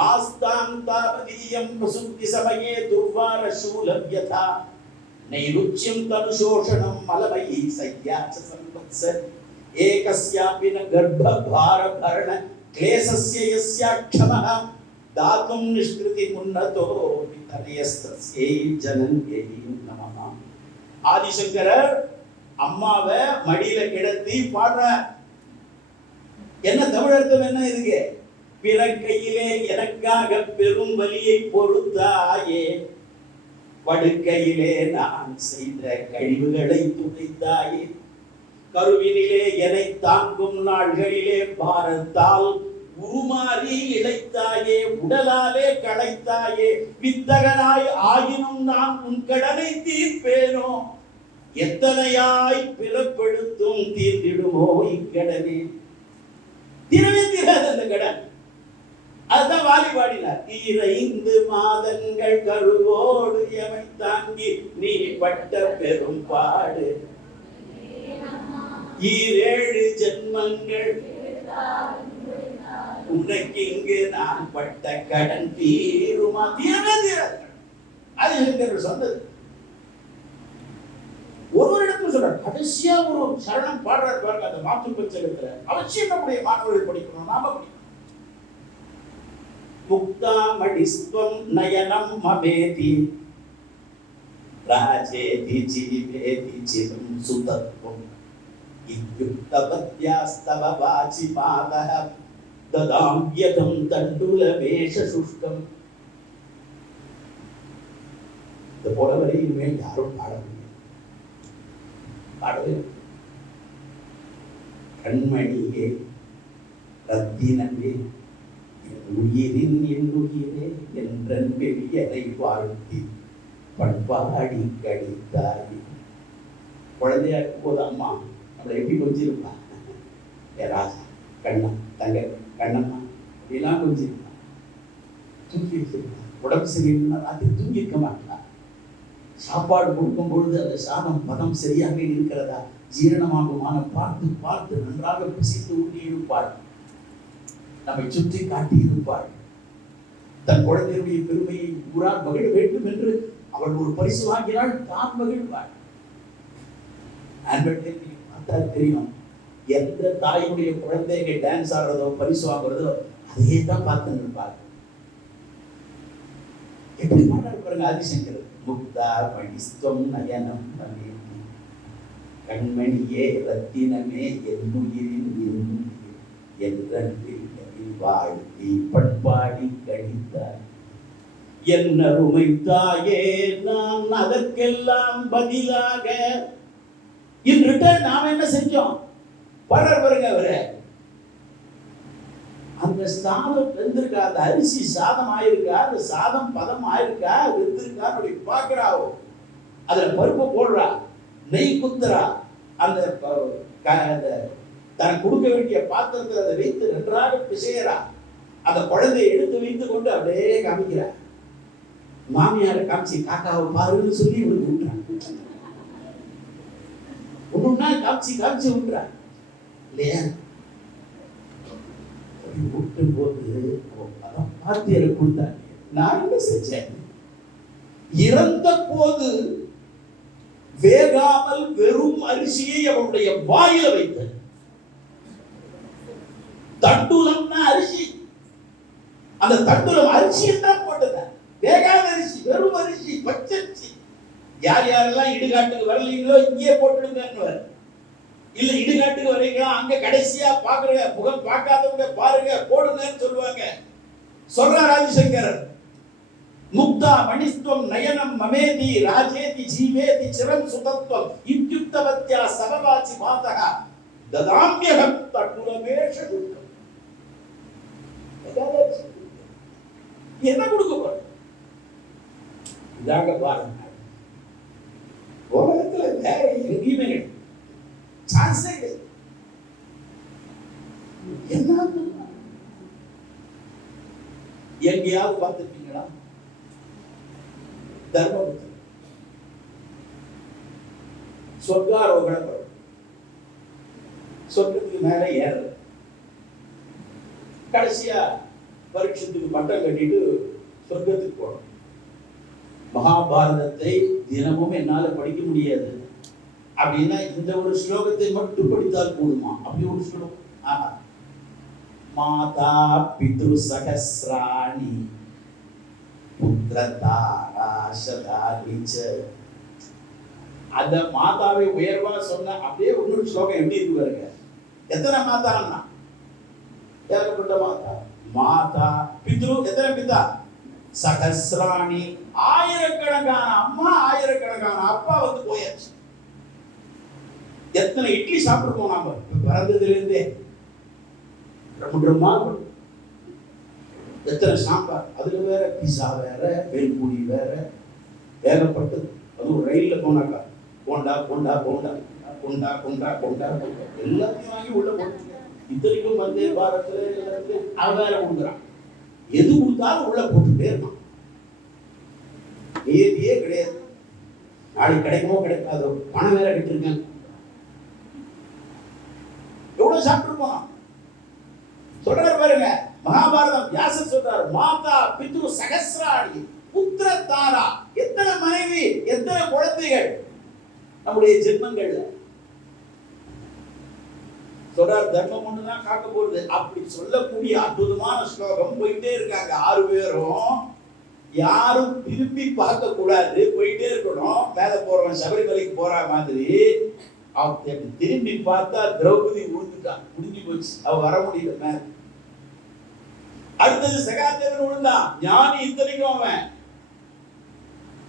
ஆஸ்தாம் தாவதீயம் பிரசுத்தி சமயே துர்வார சூலவ்யதா நைருச்யம் தனுஷோஷணம் மலமயி சய்யாச்ச சம்பத்ஸ ஏகஸ்யாபி ந கர்ப்பபார பரண க்லேசஸ்ய யஸ்யாக்ஷமஹ தாதும் நிஷ்கிருதி முன்னதோ விதனயஸ்தஸ்யை ஜனன்யை நமஹ. ஆதிசங்கரர் அம்மாவை மடியில கிடத்தி பாடுற என்ன தமிழ் அர்த்தம் என்ன இதுக்கு? பிறக்கையிலே எனக்காக பெரும் வலியை பொறுத்தாயே, படுக்கையிலே நான் செய்த கழிவுகளை துடைத்தாயே, கருவினிலே என்னை தாங்கும் நாள்களிலே பாரத்தால் உருமாறி இழைத்தாயே, உடலாலே களைத்தாயே, வித்தகனாய் ஆயினும் நான் உன் கடனை தீர்ப்பேனோ, எத்தனையாய் பிறப்பெடுத்தும் தீர்ந்திடுமோ இக்கடனே. தீரவே தீராது அந்த கடன். அதுதான் வாலி பாடினார். 5 மாதங்கள் கருவோடு எமை தாங்கி நீ பட்ட பெரும் பாடு, 7 ஜென்மங்கள் உனக்கு இங்கு நான் பட்ட கடன் தீருமா? தீரவே தீராது. அது எனக்கு சொன்னது. ஒரு இடத்துல சொல்ற கடைசியா ஒரு சரணம் பாடுறாரு பாருங்க, அந்த மாற்று பஞ்சகத்துல அவசியம் நம்முடைய மாணவர்கள் படிக்கணும், நாம படிக்கணும். முக்தா மடிஸ்வம் நயனம் மமேதி ராஜேதி ஜீவேதி சிரம் சுதத்வம் இத்யுக்தபத்யாஸ்தவ வாசி பாதஹ ததாம்யதம் தண்டுலமேஷ சுஷ்கம். இந்த போலவரை இனிமேல் யாரும் பாடவில்லை. கண்மணியே ரத்தினமே என் உயிரின் என் உயிரே என்றன் பெரியதை வாழ்த்தி பண்பாடி கழித்தாய். குழந்தையா இருக்கும் போது அம்மா நம்மளை எப்படி கொஞ்சிருப்பா? ஏ ராஜா, கண்ணா, தங்க, கண்ணம்மா அப்படிலாம் கொஞ்சிருப்பா. தூக்கி வச்சிருப்பா. உடம்பு சரியில்லைன்னா ராத்திரி தூங்கி இருக்க மாட்டா. சாப்பாடு கொடுக்கும் பொழுது அந்த சாதம் பதம் சரியாக இருக்கிறதா, ஜீரணமாகுமான பார்த்து பார்த்து நன்றாக பிசித்து ஊட்டி இருப்பாள். நம்மை சுற்றி காட்டி இருப்பாள். தன் குழந்தையுடைய பெருமையை ஊரால் மகிழ வேண்டும் என்று அவள் ஒரு பரிசு வாங்கினாள், தான் மகிழ்வாள். பார்த்தா தெரியும், எந்த தாயுடைய குழந்தைங்க டான்ஸ் ஆடுறதோ பரிசு வாங்குறதோ அதே தான் பார்த்து இருப்பாள். எப்படி பாடுறாரு பாருங்க ஆதிசங்கர். முக்தா மணிஸ்வம் நயனம் மமேதி, கண்மணியே ரத்தினமே என் உயிரின் என்றன் வாழ்த்தி பண்பாடி கழித்தார். என் அருமை தாயே, நான் அதற்கெல்லாம் பதிலாக இன்று நாம் என்ன செஞ்சோம்? பாருங்க அவரு அந்த சாதம் வெந்திருக்கா, அந்த அரிசி சாதம் ஆயிருக்கா, அந்த சாதம் பதம் ஆயிருக்கா, வெந்திருக்கா அப்படி பாக்குறாவோ. அதுல பருப்பு போடுறா, நெய் குத்துறா, அந்த தன் கொடுக்க வேண்டிய பாத்திரத்தில் அதை வைத்து நன்றாக பிசையறா. அந்த குழந்தையை எடுத்து வைத்து கொண்டு அப்படியே காமிக்கிறா. மாமியாரை காமிச்சு காக்காவை பாருன்னு சொல்லி இவனுக்கு விட்டுறான். ஒண்ணுன்னா காமிச்சு விட்டுறா இல்லையா? ஊட்டும் போது பாத்தியரை கொடுத்தாங்க. நான் என்ன செஞ்சேன்? இறந்த போது வேகாமல் வெறும் அரிசியை அவனுடைய வாயில வைத்தேன். தண்டுலம்னா அரிசி, அந்த தண்டுலம் அரிசியை தான் போட்டேன். வேகாத அரிசி, வெறும் அரிசி, பச்சரிசி. யார் யாரெல்லாம் இடுகாட்டுக்கு வரலீங்களோ இங்கேயே போட்டுடுங்க. இல்ல இடுகாட்டுக்கு வரீங்களா, அங்க கடைசியா பாக்குறங்க, முகம் பார்க்காதவங்க பாருங்க போடுங்கன்னு சொல்லுவாங்க. சொல்றார் ஆதிசங்கரர். முக்தா மணிஸ்வம் நயனம் மமேதி ராஜேதி ஜீவேதி சிரம் சுதத்வம் இத்யுக்தவத்யா சபவாசி மாதக ததாம்யகம் தண்டுலமேஷ சுஷ்கம். என்ன கொடுக்க போற? இதாக பாருங்க, உலகத்துல வேற எங்கேயுமே சான்ஸே கிடையாது. எங்கேயாவது பார்த்துருக்கீங்களா? தர்மபுத்திரன் சொர்க்காரோகணம், சொர்க்கத்துக்கு மேல ஏற கடைசியா பரீட்சத்துக்கு பட்டம் கட்டிட்டு சொர்க்கத்துக்கு போகணும். மகாபாரதத்தை தினமும் என்னால படிக்க முடியாது அப்படின்னா இந்த ஒரு ஸ்லோகத்தை மட்டும் படித்தால் போதுமா? அப்படி ஒரு ஸ்லோகம். மாதா பித்ரு சகஸ்ராணி புத்திரதாராசதாரிச்ச. அந்த மாதாவை உயர்வா சொன்ன அப்படியே இன்னொரு ஸ்லோகம் எப்படி இருக்கு பாருங்க. எத்தனை மாதான்னா ஏகப்பட்ட மாதா. மாதா பித்ரு எத்தனை பிதா? சகஸ்ராணி, ஆயிரக்கணக்கான அம்மா ஆயிரக்கணக்கான அப்பா வந்து போயாச்சு. எத்தனை இட்லி சாப்பிட்டுருக்கோம் நாம பிறந்ததுல இருந்தே. எத்தனை சாம்பார், அதுல வேற பிஸா வேற, வெல்பூடி வேற, ஏகப்பட்டது. அதுவும் ரயில்ல போனாக்கா போண்டா போண்டா போண்டா கொண்டா கொண்டா கொண்டா எல்லாத்தையும் வாங்கி உள்ள போட்டு இத்தனைக்கும் வந்தே பாரத்துல எல்லாத்தையும் அவன் வேற கொடுக்குறான். எது கொடுத்தாலும் உள்ள போட்டுட்டே இருக்கான். நியதியே கிடையாது. நாளைக்கு கிடைக்குமோ கிடைக்காதோ, பணம் வேற கட்டிருக்கேன். எவ்வளவு சாப்பிட்டு போனான் சொல்றாரு பாருங்க. மகாபாரதம் வியாசர் சொல்றாரு, மாதா பித்ரு சகஸ்ராணி புத்திர தாரா. எத்தனை மனைவி, எத்தனை குழந்தைகள் நம்முடைய ஜென்மங்கள்ல. சொல்றாரு தர்மம் ஒண்ணுதான் காக்க போறது. அப்படி சொல்லக்கூடிய அற்புதமான ஸ்லோகம் போயிட்டே இருக்காங்க 6 பேரும். யாரும் திரும்பி பார்க்க கூடாது, போயிட்டே இருக்கணும். மேல போறவன் சபரிமலைக்கு போற மாதிரி. திரும்பி பார்த்தா திரௌபதி விழுந்துட்டான், முடிஞ்சு போச்சு, அவ வர முடியல மேல. அடுத்தது சகாதேவன் விழுந்தான், ஞானி இத்தனைக்கும் அவன்.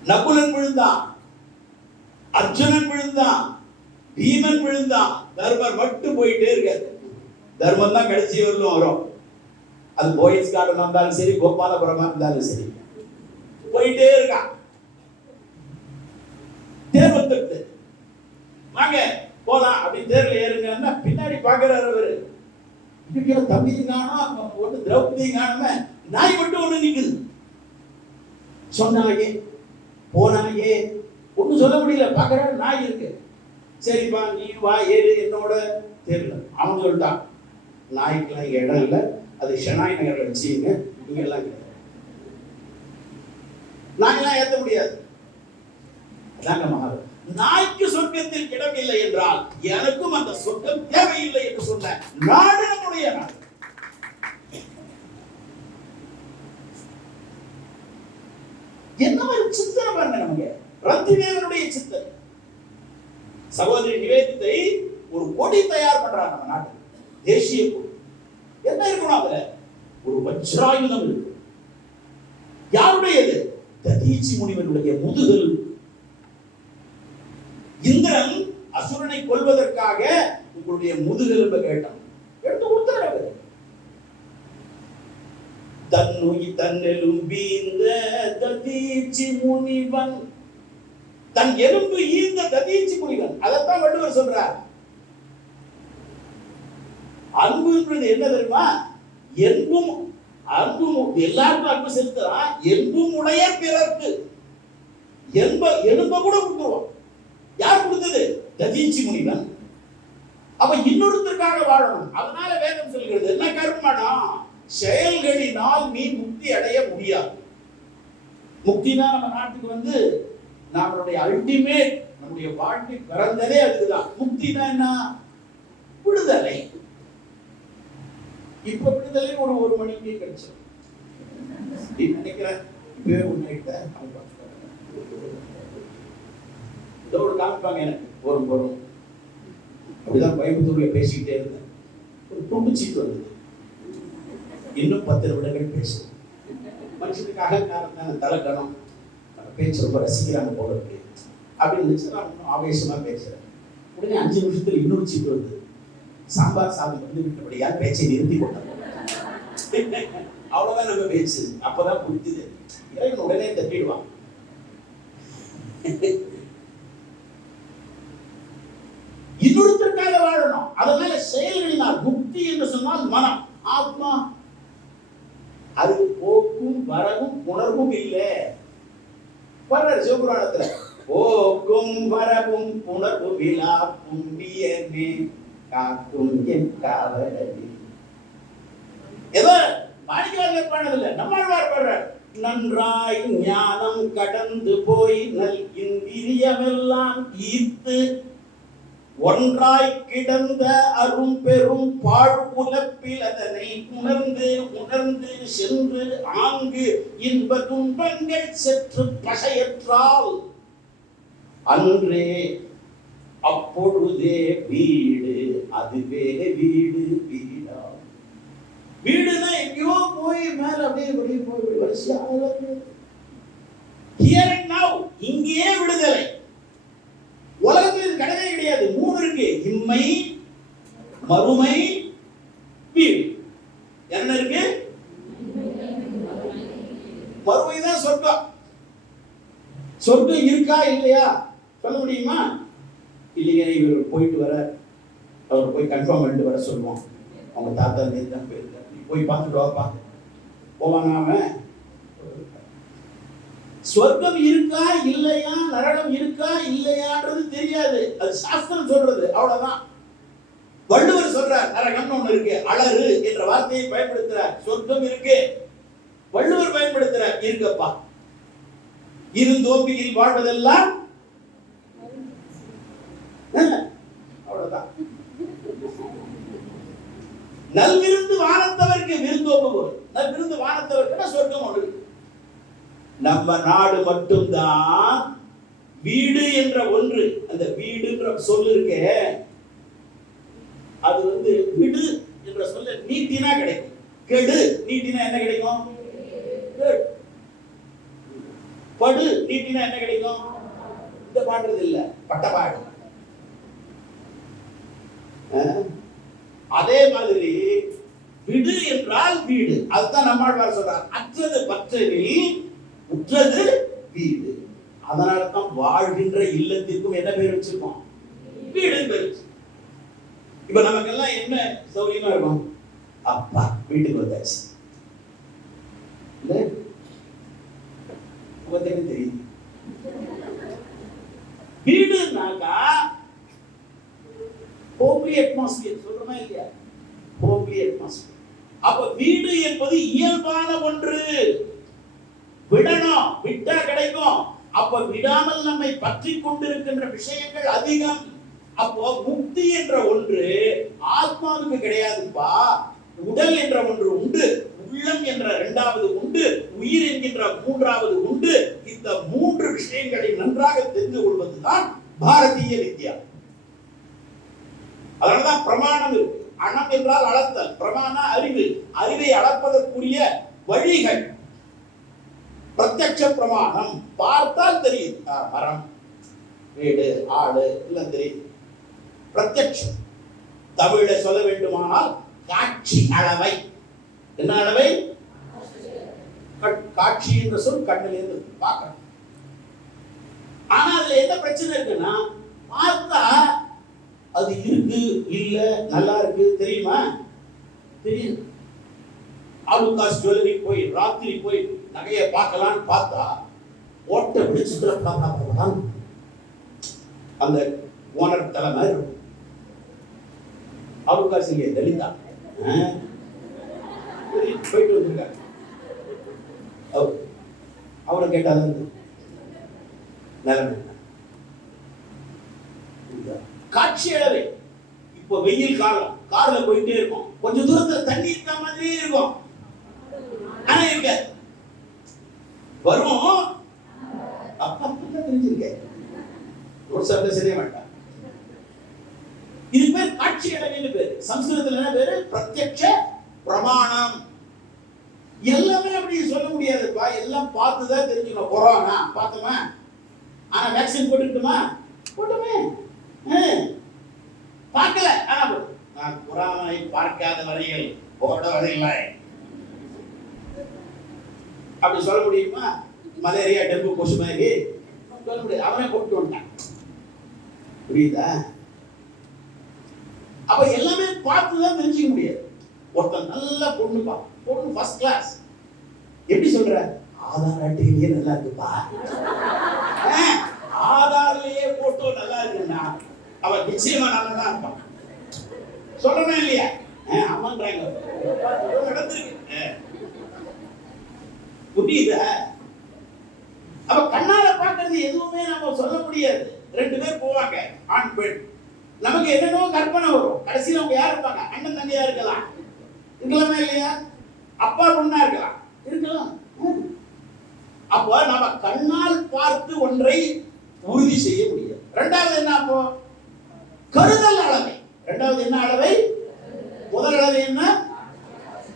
நகுலன் விழுந்தான், அர்ஜுனன் விழுந்தான், பீமன் விழுந்தான். தர்மர் மட்டும் போயிட்டே இருக்காது. தர்மம் தான் கடைசி வரலும் வரும். அது போயஸ் கார்டன் இருந்தாலும் சரி, கோபாலபுரமா இருந்தாலும் சரி, போயிட்டே இருக்கான். தேர் வந்துடுது, வாங்க போலாம் அப்படின்னு தேர்ல ஏறுங்கன்னா பின்னாடி பாக்குறாரு அவரு. தம்பியும் காணும், ஒண்ணு திரௌபதியும் காணும, நாய் மட்டும் ஒண்ணு நிக்குது. சொன்னாயே போனாயே ஒண்ணு சொல்ல முடியல. பாக்குறாரு நாய் இருக்கு. சரிப்பா நீ வா ஏறு என்னோட தெரியல. அவன் சொல்லிட்டான், நாய்க்கெல்லாம் இங்க இடம் இல்லை, அது ஷெனாய் நகர்ல வச்சுங்க, இங்க எல்லாம் கிடையாது, நாயெல்லாம் ஏற்ற முடியாது. அதாங்க மகாபாரதம். நாய்க்கு சொர்க்கத்தில் இடமில்லை என்றால் எனக்கும் அந்த சொர்க்கம் தேவையில்லை என்று சொன்ன நாடு நம்முடைய நாடு. என்ன ஒரு சிந்தனை பாருங்க நமக்கு. ரத்தினேவனுடைய சிந்தனை. சகோதரி நிவேதித்தை ஒரு கொடி தயார் பண்றாங்க நம்ம நாட்டு தேசிய கொடி. என்ன இருக்கணும் அதுல? ஒரு வஜ்ராயுதம் இருக்கு. யாருடையது? ததீச்சி முனிவனுடைய முதுகல். இந்திரன் அசுரனை கொல்வதற்காக உங்களுடைய முதுகெலும்பை கேட்டான், எடுத்து கொடுத்தாரு. தன்னுயி தன்னெலும்பு ஈந்த ததீச்சி முனிவன், தன் எலும்பு ஈந்த ததீச்சி முனிவன். அதைத்தான் வள்ளுவர் சொல்றார். அன்புன்றது என்ன தெரியுமா? என்பும் அன்பும் எல்லாருக்கும் அன்பு செலுத்தலாம். என்பும் உடைய பிறர்க்கு எலும்ப கூட கொடுத்துருவான். யார் கொடுத்தது? ததீச்சி முனிவன். அப்ப இன்னொருத்தருக்காக வாழணும். அதனால வேதம் சொல்கிறது என்ன கர்மணம் செயல்களினால் நீ முக்தி அடைய முடியாது. முக்தினா நம்ம நாட்டுக்கு வந்து நம்மளுடைய அல்டிமேட், நம்முடைய வாழ்க்கை பிறந்ததே அதுக்குதான். முக்தினா என்ன? விடுதலை. இப்ப விடுதலை ஒரு மணிக்கு கிடைச்சது நினைக்கிறேன். இதோடு காமிப்பாங்க எனக்கு போரும் அப்படிதான் கோயம்புத்தூர்ல பேசிக்கிட்டே இருந்தேன். ஒரு துண்டு சீட்டு வந்தது. இன்னும் 10 நிமிடங்கள் பேசும். மனுஷனுக்கு அகங்காரம் தானே, தலைக்கணம், பேச்சு ரொம்ப ரசிக்கிறாங்க போல இருக்கு அப்படின்னு நினைச்சு நான் இன்னும் ஆவேசமா பேசுறேன். உடனே 5 நிமிஷத்துல இன்னொரு சீட்டு வந்து சாம்பார் சாதம் வந்து விட்டபடியா பேச்சை நிறுத்தி கொண்டாங்க. அவ்வளவுதான் நம்ம பேச்சு. அப்பதான் புரிஞ்சுது. இறைவன் உடனே தட்டிடுவான். இன்னொருத்தருக்காக வாழணும். அதனால செயல்களினால் முக்தி என்று சொன்னால் மனம், ஆத்மா, அது போக்கும் வரவும் உணர்வும் இல்லை. சிவபுராணத்துல போக்கும் வரவும் உணர்வும் விழா புண்ணியமே காக்கும் என் காவலி. மாணிக்கவாசகர் பாடுறதில்லை, நம்மாழ்வார் பாடுறார். நன்றாய் ஞானம் கடந்து போய் நல் இந்திரியமெல்லாம் ஈர்த்து ஒன்றாய் கிடந்த அரும் பெரும் பாழ்புலப்பில் அதனை உணர்ந்து உணர்ந்து சென்று ஆங்கு இன்ப துன்பங்கள் சற்று பசையற்றால் அன்றே அப்பொழுதே வீடு அதுவே வீடு வீடா. வீடுனா எங்கேயோ போய் மேல அப்படியே போய் வரிசையா இங்கேயே விடுதலை. உலகத்தில் இது கிடையவே கிடையாது. 3 இருக்கு, இம்மை, மறுமை, வீடு. என்ன இருக்கு? மறுமை தான் சொர்க்கம். சொர்க்கம் இருக்கா இல்லையா சொல்ல முடியுமா? இல்லைங்க, இவர் போயிட்டு வர, அவர் போய் கன்ஃபார்ம் பண்ணிட்டு வர சொல்லுவோம். அவங்க தாத்தா நேற்று தான் போயிருக்காரு, நீ போய் பார்த்துட்டு வாப்பா. போவானா அவன்? சொர்க்கம் இருக்கா இல்லையா, நரகம் இருக்கா இல்லையான்றது தெரியாது, அது சாஸ்திரம் சொல்றது, அவ்வளவுதான். வள்ளுவர் சொல்றார் நரகம்னு ஒண்ணு இருக்கு, அலறு என்ற வார்த்தையை பயன்படுத்துறார். சொர்க்கம் இருக்கு, வள்ளுவர் பயன்படுத்துறார், இருக்கப்பா. இருந்தோம்பியில் வாழ்வதெல்லாம் அவ்வளவுதான். நல்விருந்து வானத்தவருக்கு விருந்தோம்புவோர், நல்விருந்து வானத்தவருக்கு சொர்க்கம் ஒன்று. நம்ம நாடு மட்டும்தான் வீடு என்ற ஒன்று, அந்த வீடுன்ற சொல் இருக்க, அது விடு என்ற சொல்ல நீட்டினா கிடைக்கும், கெடு நீட்டினா என்ன கிடைக்கும்? படு நீட்டினா என்ன கிடைக்கும்? இந்த பாடுறது இல்ல, பட்டபாடு. அதே மாதிரி விடு என்றால் வீடு, அதுதான் நம்மாழ்வார் சொல்றார். அற்றது பற்றலில் உற்றது வீடு. அதனால தான் வாழ்கின்ற இல்லத்திற்கும் என்ன பேர் வச்சிருக்கோம்? வீடுன்னு பேர். இப்ப நமக்கெல்லாம் என்ன சௌகரியமா இருக்கும்? அப்பா வீட்டுக்கு வந்தாச்சு, தெரியுது. வீடுனாக்கா ஹோம்லி அட்மாஸ்பியர் சொல்றோமா இல்லையா? Homely atmosphere. அப்ப வீடு என்பது இயல்பான ஒன்று. விடணும், விட்டா கிடைக்கும். அப்ப விடாமல் நம்மை பற்றி கொண்டிருக்கின்ற விஷயங்கள் அதிகம். அப்போ முக்தி என்ற ஒன்று ஆத்மாவுக்கு கிடையாதுப்பா. உடல் என்ற ஒன்று உண்டு, உள்ளம் என்ற 2வது உண்டு, உயிர் என்கின்ற 3வது உண்டு. இந்த 3 விஷயங்களை நன்றாக தெரிந்து கொள்வதுதான் பாரதிய வித்யா. அதனாலதான் பிரமாணம் இருக்கு. அணம் என்றால் அளத்தல், பிரமாண அறிவு, அறிவை அளப்பதற்குரிய வழிகள். பிரத்யட்ச பிரமாணம், பார்த்தால் தெரியுது, மரம், வீடு, ஆடு எல்லாம் தெரியுது. பிரத்யட்சம். தமிழ சொல்ல வேண்டுமானால் காட்சி அளவை. என்ன அளவை? காட்சி என்ற சொல் கண்ணிலிருந்து பார்க்கணும். ஆனா அதுல என்ன பிரச்சனை இருக்குன்னா, பார்த்தா அது இருக்கு இல்ல நல்லா இருக்கு தெரியுமா? தெரியும். ஆலுகாஸ் ஜுவல்லரி போய் ராத்திரி போய் நகையை பார்க்கலான்னு பார்த்தா ஓட்ட பிடிச்சுட்டு அந்த ஓனர் தலை மாதிரி இருக்கும். ஆலுகாஸ் இங்கே தலிதா போயிட்டு வந்திருக்காங்க. அவரை கேட்டாலும் நிலைமை காட்சி அளவு. இப்போ வெயில் காலம், கார்ல போயிட்டே இருக்கும், கொஞ்சம் தூரத்துல தண்ணி இருக்க மாதிரியே இருக்கும், ஆனா இருக்க வரும். அப்பா தெரிஞ்சிருக்கேன், ஒரு சப்த செய்ய மாட்டான். இது பேர் காட்சி அளவுன்னு பேரு. சம்ஸ்கிருதத்துல என்ன பேரு? பிரத்யட்ச பிரமாணம். எல்லாமே அப்படி சொல்ல முடியாதுப்பா, எல்லாம் பார்த்துதான் தெரிஞ்சுக்கணும். கொரோனா பார்த்தோமா, ஆனா வேக்சின் போட்டுக்கிட்டுமா? போட்டோமே. பார்க்கல, ஆனா நான் கொரோனாவை பார்க்காத வரையில் போடவில்லை அப்படி சொல்ல முடியுமா? மலேரியா, டெங்கு, கொசு மாதிரி சொல்ல முடியாது. அவனே போட்டு வந்துட்டான். புரியுதா? அப்ப எல்லாமே பார்த்துதான் தெரிஞ்சுக்க முடியாது. ஒருத்தன் நல்ல பொண்ணுப்பா, பொண்ணு ஃபர்ஸ்ட் கிளாஸ், எப்படி சொல்ற? ஆதார் அட்டையிலேயே நல்லா இருக்குப்பா, ஆதார்லயே போட்டோ நல்லா இருக்குன்னா அவன் நிச்சயமா நல்லதான் இருப்பான். சொல்லணும் இல்லையா? ஆமான்றாங்க, நடந்திருக்கு. புரியுதா? அப்ப கண்ணால பாக்குறது எதுவுமே நம்ம சொல்ல முடியாது. ரெண்டு பேர் போவாங்க, ஆண் பெண். நமக்கு என்னென்னோ கற்பனை வரும். கடைசியில் அவங்க யார் இருப்பாங்க? அண்ணன் தங்கையா இருக்கலாம், இருக்கலாமா இல்லையா? அப்பா பொண்ணா இருக்கலாம், இருக்கலாம். அப்போ நம்ம கண்ணால் பார்த்து ஒன்றை உறுதி செய்ய முடியாது. இரண்டாவது என்ன? அப்போ கருதல் அளவை. இரண்டாவது என்ன அளவை? முதல் அளவை என்ன?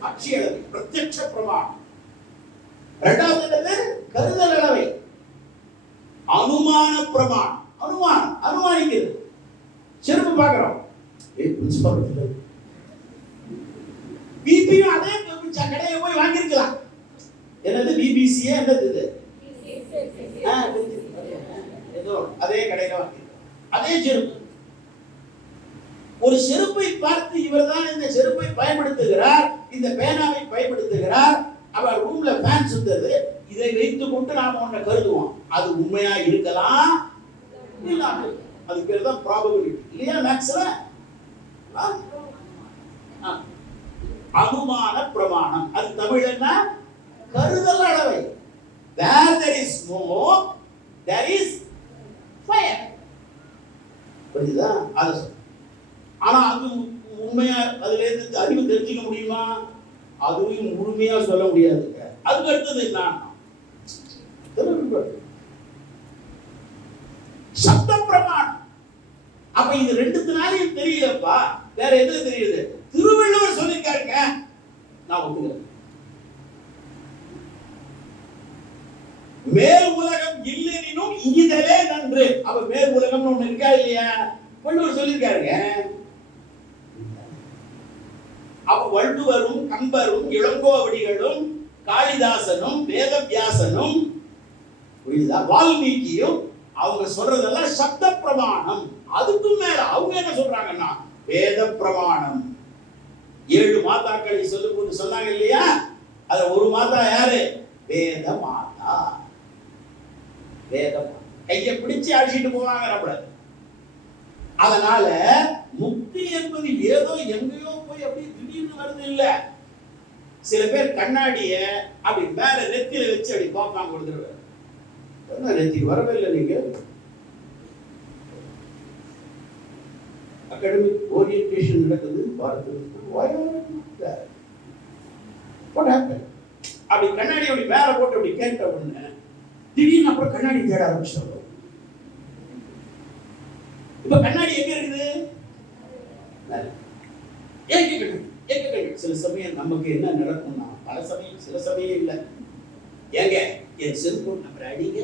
அட்சி அளவை, பிரத்யட்ச பிரமாணம். இரண்டாவது என்னது? கருதல் அளவை. அனுமான பிரமாணம். அனுமானம், அனுமானிக்கிறது. செருப்பு பார்க்கிறோம், பிரின்சிபல் பிபியும் அதே கடையை போய் வாங்கிருக்கலாம். என்னது பிபிசியே? என்னது இது? ஏதோ அதே கடையில வாங்கிருக்கலாம், அதே செருப்பு. ஒரு செருப்பை பார்த்து இவர்தான் இந்த செருப்பை பயன்படுத்துகிறார், இந்த பேனாவை பயன்படுத்துகிறார், அவர் ரூம்ல ஃபேன் சுத்தது, இதை வைத்துக் கொண்டு நாம ஒன்றை கருதுவோம். அது உண்மையா இருக்கலாம், அது பேர் தான் ப்ராபபிலிட்டி இல்லையா? மேக்ஸ்ல அனுமான பிரமாணம். அது தமிழ் என்ன? கருதல் அளவை. Where there is smoke, there is fire. புரியுதா? அது ஆனா அது உண்மையா அதுல இருந்து அறிவு தெரிஞ்சுக்க முடியுமா? அதுவும் முழுமையா சொல்ல முடியாதுங்க. அதுக்கு அடுத்தது என்ன? சப்த பிரமாணம். அப்ப இது ரெண்டுத்தினாலையும் தெரியலப்பா, வேற எதுல தெரியுது? திருவள்ளுவர் சொல்லிருக்காருங்க, நான் ஒத்துக்கிறேன். மேல் உலகம் இல்லெனினும் இங்கிதலே நன்று. அப்ப மேல் உலகம்னு ஒண்ணு இருக்கா இல்லையா? வள்ளுவர் சொல்லிருக்காருங்க. அப்ப வள்ளுவரும் கம்பரும் இளங்கோவடிகளும் காளிதாசனும் வேதவியாசனும் புரியுதா, வால்மீகியும் அவங்க சொல்றதெல்லாம் சப்த பிரமாணம். அதுக்கும் மேல அவங்க என்ன சொல்றாங்கன்னா வேத பிரமாணம். 7 மாதாக்களை சொல்லும்போது சொன்னாங்க இல்லையா? அது ஒரு மாதா யாரு? வேத மாதா. வேத கையை பிடிச்சு அழிச்சிட்டு போவாங்க நம்மள. அதனால முக்தி என்பது ஏதோ எங்கேயோ போய் அப்படி திடீர்னு வருது இல்ல. சில பேர் கண்ணாடிய அப்படி மேல நெத்தியில வச்சு அப்படி பார்ப்பாங்க. கொடுத்துருவாரு, நெத்திக்கு வரவே இல்லை. நீங்க அகாடமிக் ஓரியன்டேஷன் நடக்குது பாரதத்துக்கு, அப்படி கண்ணாடி அப்படி மேல போட்டு அப்படி கேட்ட உடனே திடீர்னு அப்புறம் கண்ணாடி தேட ஆரம்பிச்சிட்டாங்க. இப்ப கண்ணாடி எங்க இருக்குது? சில சமயம் நமக்கு என்ன நடக்கும்னா, பல சமயம் சில சமயம் இல்லை, ஏங்க என் செல்போன் நம்பர் அடிங்க,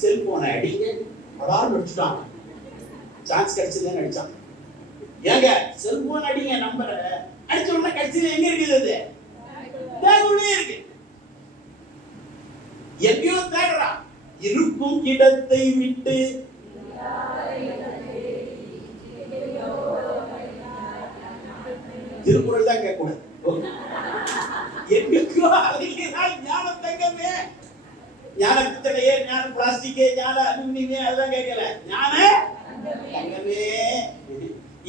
செல்போனை அடிங்க, படார்னு அடிச்சுட்டாங்க. சான்ஸ் கிடைச்சதுன்னு அடிச்சாங்க. ஏங்க செல்போன் அடிங்க, நம்பரை அடிச்ச உடனே கடைசியில் எங்க இருக்குது? அது பேக்குள்ளே இருக்கு. எங்கேயோ தேடுறான். இருக்கும் இடத்தை விட்டு திருக்குறள் தான் கேட்கக்கூடாது. எங்கேயோ அலைகிறாய் ஞான தங்கமே, ஞான பித்தளையே, ஞான பிளாஸ்டிக்கே, ஞான அலுமினியமே, அதெல்லாம் கேட்கல. ஞான தங்கமே,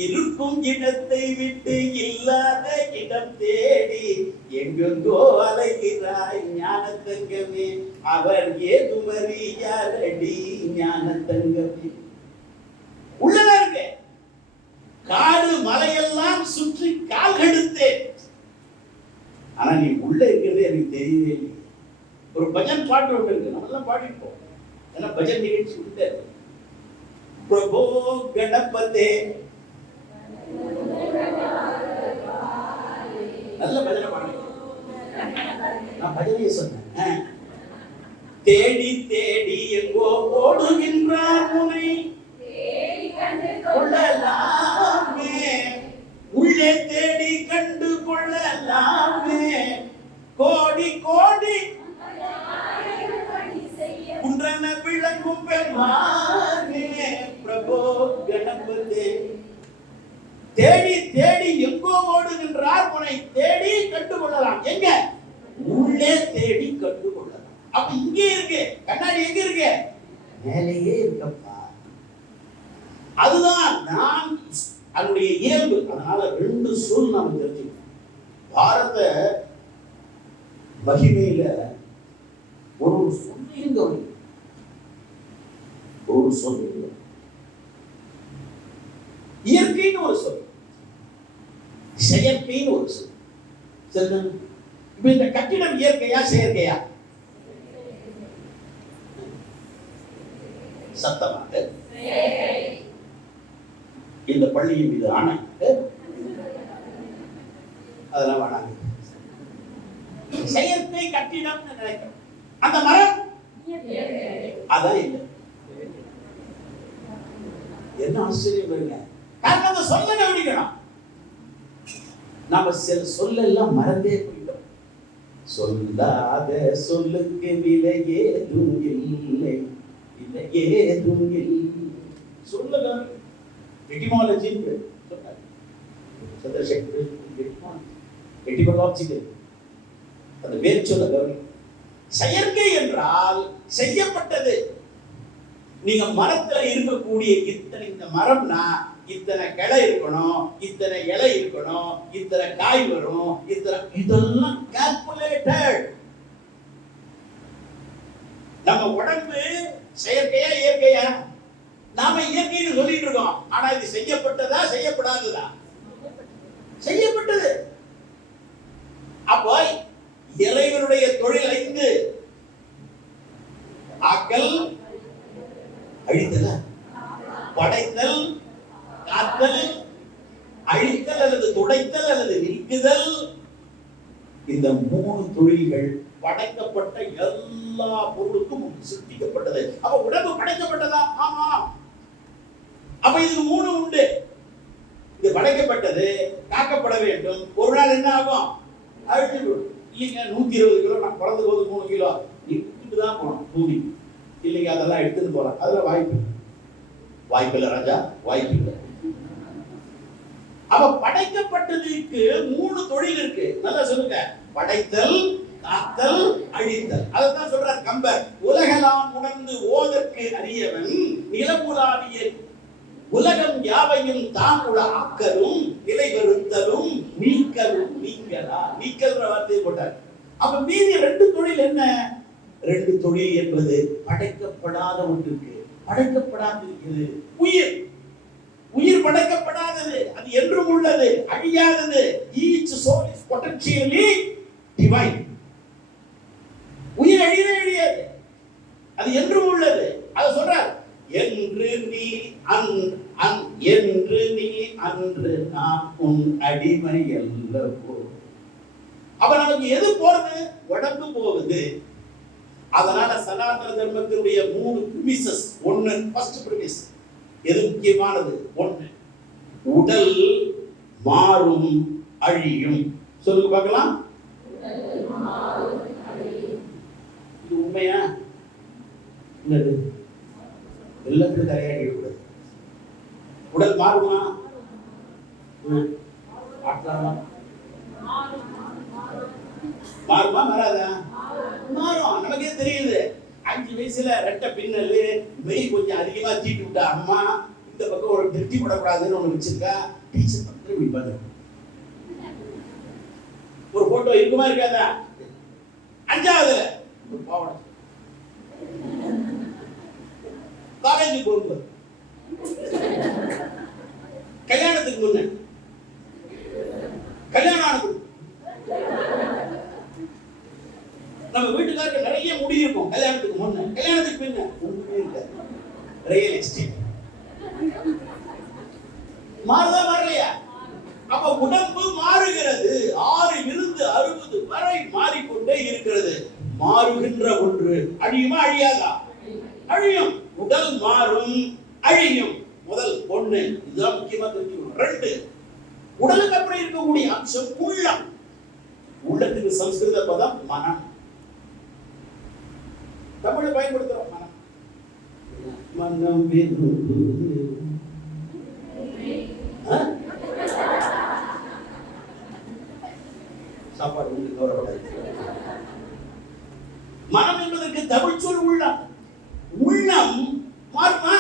இருக்கும் இடத்தை விட்டு இல்லாத இடம் தேடி எங்கெங்கோ அலைகிறாய் ஞான தங்கமே, அவர் ஏதுமறியாரடி ஞான தங்கமே. உள்ளதா இருக்கு. காடு மலையெல்லாம் சுற்றி கால் கெடுத்தேன், ஆனா நீ உள்ள இருக்கிறது எனக்கு தெரியவே இல்லை. ஒரு பஜன் பாட்டு ஒன்று இருக்கு, நம்ம எல்லாம் பாடிப்போம். ஏன்னா பஜன் நிகழ்ச்சி உண்டு. பிரபோ கணபதே, நல்ல பஜனை பாடுங்க. நான் பஜனையை சொன்னேன். தேடி தேடி எங்கோ ஓடுகின்றார் முனை கொள்ளலாமே, உள்ளே தேடி கண்டு கொள்ளலாமே, கோடி கோடி குன்றன விளங்கும் பெருமானே பிரபோ கணபதே. தேடி தேடி எங்கோ ஓடுகின்றார் முனை தேடி கண்டு கொள்ளலாம். எங்க? உள்ளே தேடி கண்டு கொள்ளலாம். அப்ப இங்கே இருக்கு கண்ணாடி. எங்க இருக்கு? மேலேயே இருக்கப்பா. அதுதான் நான் அதனுடைய இயல்பு. அதனால 2 சொல் நாம தெரிஞ்சுக்கணும். பாரத மகிமையில ஒரு சொல்லையும் கவனிங்க, ஒரு சொல்ல இயற்கைன்னு ஒரு சொல், செயற்கைன்னு ஒரு சொல். சரிதான்? இப்ப இந்த கட்டிடம் இயற்கையா செயற்கையா? சத்தமாக இந்த பள்ளியின் மீது ஆணை, அதெல்லாம் வேணாங்க. செயற்கை கட்டிடம் நினைக்கிறோம். அந்த மரம் அதான் இல்லை. என்ன ஆச்சரியம் பாருங்க. காரணம் அந்த சொல்ல கவனிக்கணும். நாம சில சொல்லெல்லாம் மறந்தே போயிட்டோம். சொல்லாத சொல்லுக்கு விலை ஏதும் இல்லை, விலை ஏதும் இல்லை. சொல்லுங்க எட்டிமாலஜி சொன்னார் சந்திரசேகர். எட்டிமாலஜி அந்த வேர் சொல்ல கவனி. செயற்கை என்றால் செய்யப்பட்டது. நீங்க மரத்துல இருக்கக்கூடிய இத்தனை, இந்த மரம்னா இத்தனை கிளை இருக்கணும், இத்தனை இலை இருக்கணும், இத்தனை காய் வரும், இத்தனை, இதெல்லாம் கால்குலேட்டட். நம்ம உடம்பு செயற்கையா இயற்கையா? நாம இயற்கைன்னு சொல்லிட்டு இருக்கோம். ஆனா இது செய்யப்பட்டதா செய்யப்படாததா? செய்யப்பட்டது. அப்போ இறைவனுடைய தொழில் 5: ஆக்கல், அழித்தல், படைத்தல், காத்தல், அழித்தல் அல்லது துடைத்தல் அல்லது நீக்குதல். இந்த 3 தொழில்கள் படைக்கப்பட்ட எல்லா பொருளுக்கும் சிருஷ்டிக்கப்பட்டது. அப்ப உடம்பு படைக்கப்பட்டதா? ஆமா. அப்ப இது 3 உண்டு. இது படைக்கப்பட்டது, காக்கப்பட வேண்டும். ஒரு நாள் என்ன ஆகும்? அழிஞ்சு போடும். இல்லைங்க 120 கிலோ நான் பிறந்த போது 3 கிலோ விட்டுட்டு தான் போனோம் பூமி. இல்லைங்க அதெல்லாம் எடுத்துட்டு போறேன். அதெல்லாம் வாய்ப்பில்லை ராஜா, வாய்ப்பில்லை. அப்ப படைக்கப்பட்டதுக்கு 3 தொழில் இருக்கு. நல்லா சொல்லுங்க. படைத்தல், காத்தல், அழித்தல். அதான் சொல்றார் கம்பர். உலகெல்லாம் உணர்ந்து ஓதற்கு அறியவன் நிலமுலாவிய உலகம் யாவையும் தான் உள்ள ஆக்கலும் நிலைவருத்தலும் நீக்கலும் நீங்களா. நீக்கல் வார்த்தையை போட்டார். அப்ப மீதி 2 தொழில் என்ன? 2 தொழில் என்பது படைக்கப்படாத ஒன்றுக்கு படைக்கப்படாது. உயிர், உயிர் படைக்கப்படாதது, அது என்றும் உள்ளது, அழியாதது. Each soul is potentially divine. உயிர் அழியாது, அது என்றும் உள்ளது. அது சொல்றார். என்று நீ அன்று நான் உன் அடிமை அல்லவோ. அப்ப நமக்கு எது போறது? உடம்பு போகுது. அதனால சனாதன தர்மத்தினுடைய 3 பிரிமிசஸ். 1, ஃபர்ஸ்ட் பிரிமிஸ் எது முக்கியமானது? 1, உடல் மாறும் அழியும். சொல்லுங்க பார்க்கலாம். இது உண்மையா? என்னது? எல்லாத்துக்கும் தயாராக கூடாது. உடல் மாறுமா? மாறுமா மாறாதா? மாறும். நமக்கே தெரியுது. 5 வயசுல ரெட்டை பின்னல், மெய் கொஞ்சம் அதிகமா தீட்டு விட்டா அம்மா இந்த பக்கம் ஒரு திருப்தி படக்கூடாதுன்னு ஒண்ணு வச்சிருக்கா. டீச்சர் பக்கத்துல விப்பாங்க. ஒரு போட்டோ இருக்குமா இருக்காதா? 5ஆவதுல பாவம் காலேஜுக்கு போகும்போது, கல்யாணத்துக்கு முன்ன, கல்யாணம் ஆனது, நம்ம வீட்டுக்காருக்கு நிறைய முடி இருக்கும். கல்யாணத்துக்கு முன்ன, கல்யாணத்துக்கு பின்ன ஒண்ணுமே இருக்காது. ரியல் எஸ்டேட் மாறுதா மாறலையா? அப்ப உடம்பு மாறுகிறது. 6 இருந்து 60 வரை மாறிக்கொண்டே இருக்கிறது. மாறுகின்ற ஒன்று அழியுமா அழியாதா? அழியும். உடல் மாறும், அழியும். முதல் 1 இதுதான் முக்கியமா தெரிஞ்சுக்கணும். 2, உடலுக்கு அப்புறம் இருக்கக்கூடிய அம்சம் உள்ளம். உள்ளத்துக்கு சம்ஸ்கிருத பதம் மனம். தமிழை பயன்படுத்துறோம். மனம், மனம் சாப்பாடு உண்டு கௌரவப்படாது. மனம் என்பதற்கு தமிழ் சொல் உள்ளம். உள்ளம் மாறுமா?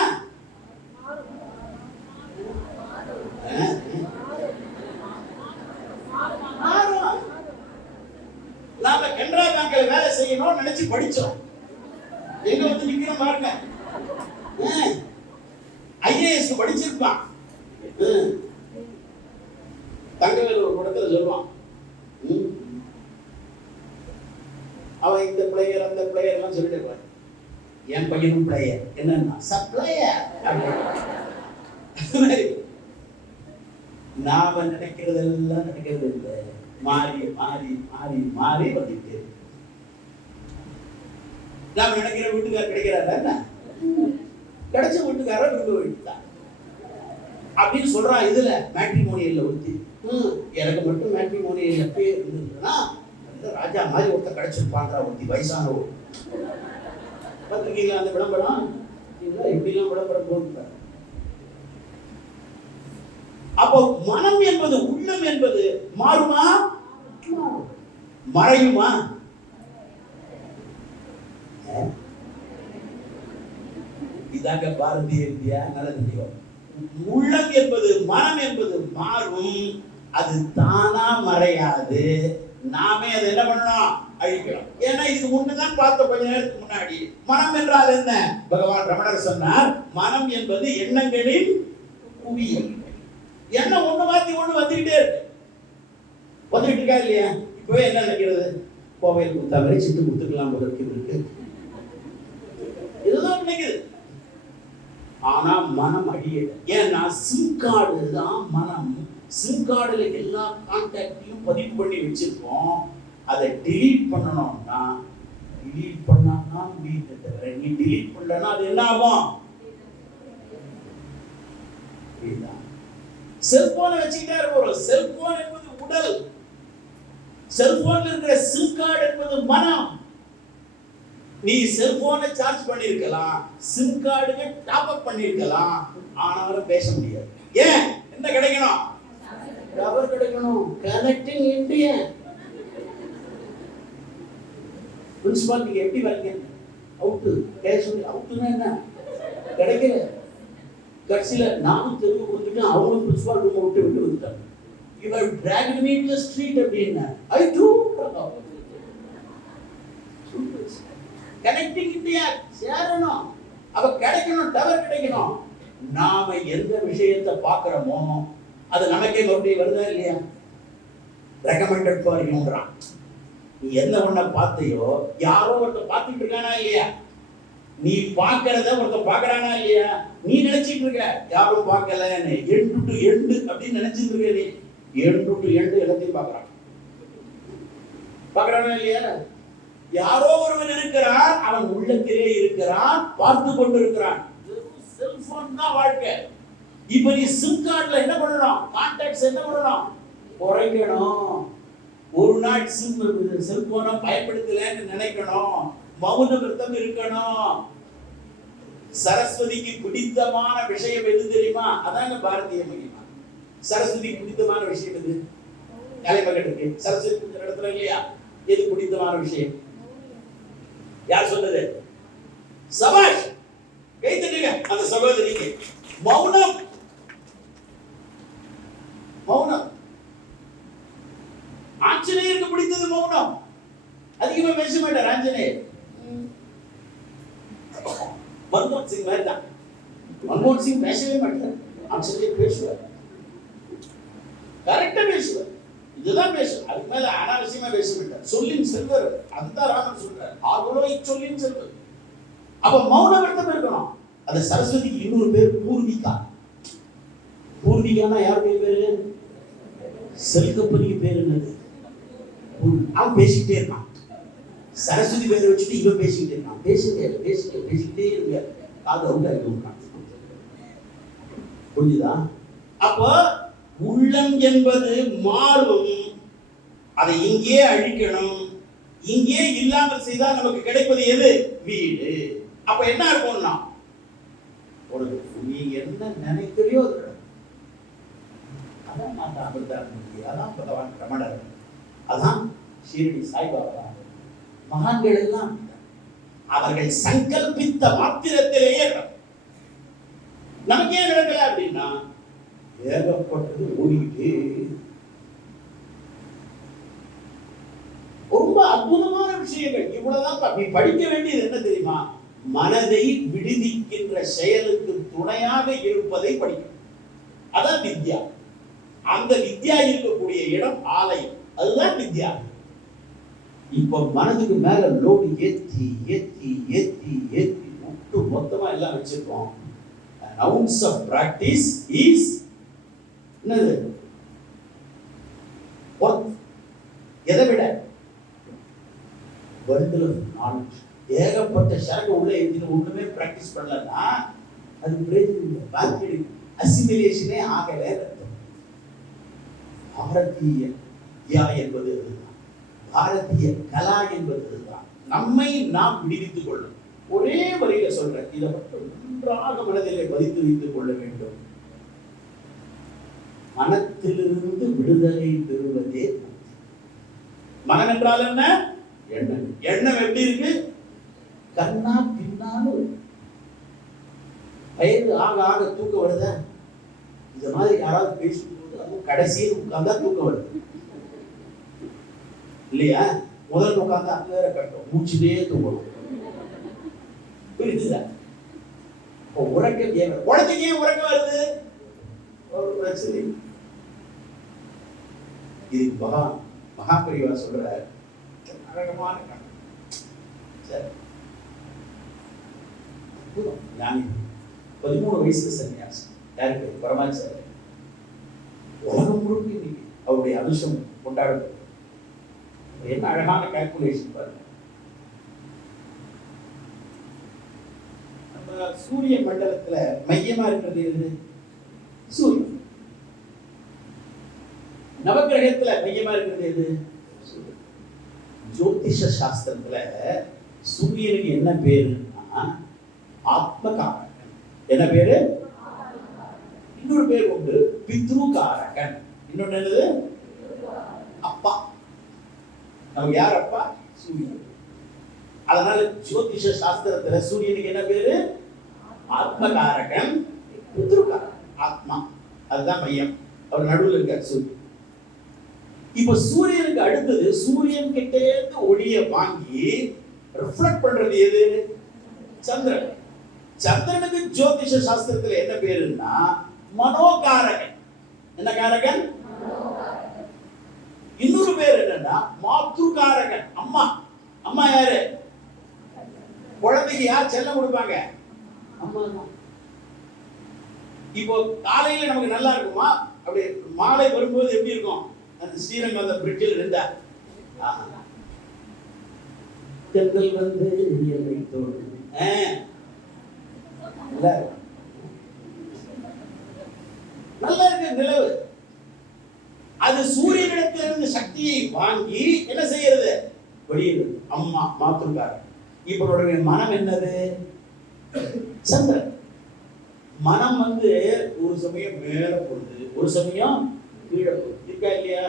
நாம கனரா பேங்க்ல வேலை செய்யணும் நினைச்சு படிச்சோம். நடக்கிறான் பாருங்க. ஐஏஎஸ் படிச்சிருப்பான். தங்கவேல் ஒரு படத்துல சொல்லுவான், அவன் இந்த பிளேயர் அந்த பிளேயர் எல்லாம் சொல்லிட்டு இருப்பான். என் பையனும் பிளேயர் என்னன்னா சப்ளையர். நாம நினைக்கிறதெல்லாம் நடக்கிறது இல்லை. மாறி மாறி மாறி மாறி வந்துட்டு நாம நினைக்கிற வீட்டுக்காரர் கிடைக்கிறாரா, கிடைச்ச வீட்டுக்காரர் விரும்ப வேண்டியதான் அப்படின்னு சொல்றான். இதுல மேட்ரிமோனியல்ல ஒருத்தி, எனக்கு மட்டும் மேட்ரிமோனியல் எப்பயே இருந்ததுன்னா ராஜா மாதிரி ஒருத்தர் கிடைச்சிருப்பான்றா ஒருத்தி, வயசானவோ. பார்த்துருக்கீங்களா அந்த விளம்பரம்? எப்படிலாம் விளம்பரம் போகுது. அப்போ மனம் என்பது, உள்ளம் என்பது மாறுமா, மறையுமா? இதாக பாரதிய வித்யா நல்ல தெரியும். உள்ளம் என்பது, மனம் என்பது மாறும், அது தானா மறையாது. நாமே அதை என்ன பண்ணணும், அழிக்கிறோம். ஏன்னா இதுக்கு முன்னதான் பார்த்த கொஞ்ச நேரத்துக்கு முன்னாடி மனம் என்றால் என்ன பகவான் ரமணர் சொன்னார், மனம் என்பது எண்ணங்களின் குவியல். எண்ணம் ஒண்ணு மாத்தி ஒண்ணு வந்துகிட்டே இருக்கு. வந்துகிட்டு இருக்கா இல்லையா? இப்பவே என்ன நினைக்கிறது, கோவையில் கொடுத்தா வரை சிட்டு கொடுத்துக்கலாம் போல இருக்கு, இதுதான் நினைக்குது. ஆனா மனம் அழியல. ஏன்னா சிம் கார்டு தான் மனம். சிம் கார்டுல எல்லா கான்டாக்டையும் பதிவு பண்ணி வச்சிருக்கோம். அதை டிலீட் பண்ணணும்னா டிலீட் பண்ணா முடியுது தவிர, நீ டிலீட் பண்ணலன்னா அது என்ன ஆகும்? செல்போனை வச்சுக்கிட்டே இருக்கிறோம். செல்போன் என்பது உடல், செல்போன்ல இருக்கிற சிம் கார்டு என்பது மனம். நீ செல்போனை சார்ஜ் பண்ணிருக்கலாம், சிம் கார்டுக்கு டாப் அப் பண்ணிருக்கலாம், ஆனாலும் பேச முடியாது. ஏன்? என்ன கிடைக்கணும்? டவர் கிடைக்கணும். Connecting India. பிரின்சிபால் நீங்க எப்படி வரீங்க? அவுட்டு கேஷ் அவுட்டுன்னா என்ன கிடைக்கல. கடைசியில நானும் தெருவுக்கு வந்துட்டேன், அவங்க பிரின்சிபால் ரூம் விட்டு வந்துட்டாங்க. இவர் dragon me to the street அப்படின்னா ஐ டூ கனெக்டிங் இந்தியா சேரணும். அப்ப கிடைக்கணும், டவர் கிடைக்கணும். நாம எந்த விஷயத்தை பார்க்கிறோமோ அது நமக்கே மறுபடியும் வருதா இல்லையா? ரெக்கமெண்டட் ஃபார் யூன்றான். நீ என்ன ஒண்ண பார்த்தையோ யாரோ ஒருத்தர் பார்த்துட்டு இருக்கானா இல்லையா? நீ பார்க்கறத ஒருத்தர் பார்க்கறானா இல்லையா? நீ நினைச்சிட்டு இருக்க யாரும் பார்க்கலன்னு, எண்டு டு எண்டு அப்படின்னு நினைச்சிட்டு இருக்க. நீ எண்டு டு எண்டு எல்லாத்தையும் பார்க்கறானா இல்லையா? யாரோ ஒருவன் இருக்கிறான், அவன் உள்ளத்திலே இருக்கிறான், பார்த்து கொண்டு இருக்கிறான். செல்போன் தான் வாழ்க்கை. இப்ப நீ சிம் கார்டுல என்ன பண்ணணும்? கான்டாக்ட்ஸ் என்ன பண்ணணும்? குறைக்கணும். ஒரு நாள் செல்போனை பயன்படுத்தலன்னு நினைக்கணும். மௌன விரதம் இருக்கணும். சரஸ்வதிக்கு பிடித்தமான விஷயம் எது தெரியுமா? அதாங்க பாரதிய மகிமா. சரஸ்வதிக்கு பிடித்தமான விஷயம் எது? கலைமகனுக்கு சரஸ்வதி பூஜை நடத்துற இல்லையா? எது பிடித்தமான விஷயம்? யார் சொன்னது? சபாஷ், கை தட்டுங்க அந்த சகோதரிக்கு. மௌனம். மௌனம். ஆஞ்சநேயருக்கு பிடித்தது மௌனம். அதிகமா பேச மாட்டார் ஆஞ்சநேயர். மன்மோகன் சிங் மாதிரி தான். மன்மோகன் சிங் பேசவே மாட்டார், ஆஞ்சநேயர் பேசுவார். கரெக்டா பேசுவார். இதுதான் பேசுவார். அதுக்கு மேல அனாவசியமா பேச மாட்டார். சொல்லின் செல்வர், அதுதான் ராமன் சொல்றார், ஆகுலோ இச்சொல்லின் செல்வர். அப்ப மௌன விரதம் இருக்கணும். அந்த சரஸ்வதிக்கு இன்னொரு பேர் பூர்விகா. பூர்விகானா யாருடைய பேரு? செல்கப்பனிக்கு பேரு என்னது? அவன் பேசிக்கிட்டே இருக்கான். சரஸ்வதி பேரை வச்சுட்டு இவன் பேசிக்கிட்டே இருக்கான். பேசிக்கிட்டே இருங்க. காது அவுட் ஆகிடும். புரிஞ்சுதா? அப்ப உள்ளம் என்பது மாறும். அதை இங்கே அழிக்கணும். இங்கே இல்லாமல் செய்தால் நமக்கு கிடைப்பது எது? வீடு. அப்ப என்ன இருக்கும்னா, நீ என்ன நினைக்கிறியோ அதான் மாதா அமிர்தானந்தி, அதான் பகவான் ரமணர், அதான் ஷீரடி சாய்பாபா. மகான்கள் எல்லாம் அவர்கள் சங்கல்பித்த மாத்திரத்திலேயே நமக்கு ஏன் நடக்கல அப்படின்னா, ஏகப்பட்டது ஓடிக்கிட்டே. ரொம்ப அற்புதமான விஷயங்கள். இவ்வளவுதான் நீ படிக்க வேண்டியது என்ன தெரியுமா? மனதை விடுவிக்கின்ற செயலுக்கு துணையாக இருப்பதை படிக்கணும். அதான் வித்யா. அந்த வித்யா இருக்கக்கூடிய இடம் ஆலயம், அதுதான் வித்யா. இப்ப மனதுக்கு மேல லோடு ஏத்தி ஏத்தி ஏத்தி ஏத்தி ஒட்டு மொத்தமா எல்லாம் வச்சிருக்கோம். Nouns of practice is என்னது? எதை விட bundle of knowledge. ஏகப்பட்ட சரக்கு உள்ள எழுதின ஒண்ணுமே பிராக்டிஸ் பண்ணலன்னா அது பிரயோஜனம். அசிமிலேஷனே ஆகல. பாரதிய வித்யா என்பது இதுதான், பாரதிய கலா என்பது இதுதான். நம்மை நாம் விடுவித்துக் கொள்ளும். ஒரே வரியில சொல்றேன், இதை மட்டும் நன்றாக மனதிலே பதித்து வைத்துக் கொள்ள வேண்டும். மனத்திலிருந்து விடுதலை பெறுவதே. மனம் என்றால் என்ன? எண்ணம். எண்ணம் எப்படி இருக்கு? கண்ணா பின்னாலும் வயது ஆக ஆக தூக்கம் வருதா? இந்த மாதிரி யாராவது பேசும்போது அதுவும் கடைசியில் உட்கார்ந்தா தூக்கம் வருது இல்லையா? முதல் உட்கார்ந்து அங்க வேற கட்டும், மூச்சுதே தூங்கணும். புரியுதுதா? உறக்கம் ஏன் குழந்தைக்கு ஏன் உறக்கம் வருது? ஒரு பிரச்சனை. இது மகாபரிவா சொல்ற அழகமான கணக்கு. சரி, 13 வயசுல சன்னியாசம். யாருக்கு? பரமாச்சாரிய. உலகம் முழுக்க இன்னைக்கு அவருடைய அம்சம் கொண்டாடுறது. என்ன அழகான கால்குலேஷன் பாருங்க. நம்ம சூரிய மண்டலத்துல மையமா இருக்கிறது எது? சூரியன். நவகிரகத்துல மையமா இருக்கிறது எது? சூரியன். ஜோதிஷ சாஸ்திரத்துல சூரியனுக்கு என்ன பேருன்னா ஆத்மகாரகன். என்ன பேரு? இன்னொரு பேர் உண்டு, பித்ருகாரகன். இன்னொன்னு என்னது? அப்பா. நமக்கு யார் அப்பா? சூரியன். அதனால ஜோதிஷ சாஸ்திரத்துல சூரியனுக்கு என்ன பேரு? ஆத்மகாரகன், பித்ருகாரகன். ஆத்மா அதுதான் மையம், அவர் நடுவில் இருக்கார் சூரியன். இப்ப சூரியனுக்கு அடுத்தது சூரியன் கிட்டே இருந்து ஒளியை வாங்கி ரிஃப்ளெக்ட் பண்றது எது? சந்திரன். சந்திரனுக்கு ஜோதிஷ சாஸ்திரத்துல என்ன பேருன்னா மனோகாரகன். என்ன காரகன்? இன்னொரு பேர் என்னன்னா மாத்ருகாரகன். அம்மா. அம்மா யாரு? குழந்தைக்கு யார் செல்லம் கொடுப்பாங்க? அம்மா தான். இப்போ காலையில நமக்கு நல்லா இருக்குமா? அப்படி மாலை வரும்போது எப்படி இருக்கும்? அந்த ஸ்ரீரங்கம் அந்த பிரிட்ஜில் இருந்தா தென்றல் வந்து எல்லை தோடு நல்லா இருக்கு நிலவு. அது சூரியனிடத்திலிருந்து சக்தியை வாங்கி என்ன செய்யறது? வெளியிடுது. அம்மா மாத்திருக்காரு. இப்ப மனம் என்னது? சந்திரன். மனம் வந்து ஒரு சமயம் மேல போகுது, ஒரு சமயம் கீழே போகுது. இருக்கா இல்லையா?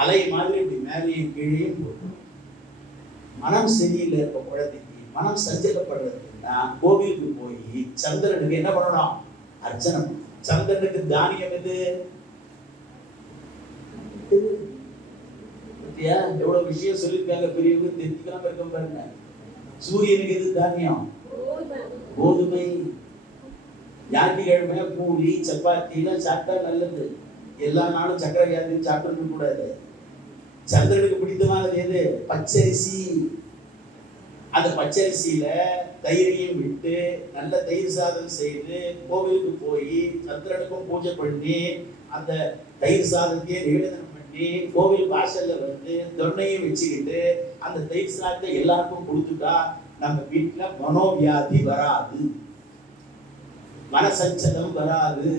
அலை மாதிரி இப்படி மேலேயும் கீழேயும் போகுது. மனம் சரியில்லை. இப்ப குழந்தைக்கு மனம் சஞ்சலப்படுறதுன்னா கோவிலுக்கு போய் சந்திரனுக்கு என்ன பண்ணணும்? அர்ச்சனை. சந்திரனுக்கு தானியம் எது? எவ்வளவு விஷயம் சொல்லியிருக்காங்க பெரியவங்க, தெரிஞ்சுக்காம இருக்க பாருங்க. சூரியனுக்கு எது தானியம்? கோதுமை. ஞாயிற்றுக்கிழமை பூரி சப்பாத்தி எல்லாம் சாப்பிட்டா நல்லது. எல்லா நாளும் சக்கரை வியாதி சாப்பிட்டு கூடாது. சந்திரனுக்கு பிடித்தமானது எது? பச்சரிசி. அந்த பச்சரிசியில தயிரையும் விட்டு நல்ல தயிர் சாதம் செய்து கோவிலுக்கு போய் சந்திரனுக்கும் பூஜை பண்ணி அந்த தயிர் சாதத்தையே நிவேதனம் பண்ணி கோவில் வாசல்ல வந்து தொன்னையும் வச்சுக்கிட்டு அந்த தயிர் சாதத்தை எல்லாருக்கும் கொடுத்துட்டா நம்ம வீட்டுல மனோவியாதி வராது, மனசஞ்சலம் வராது.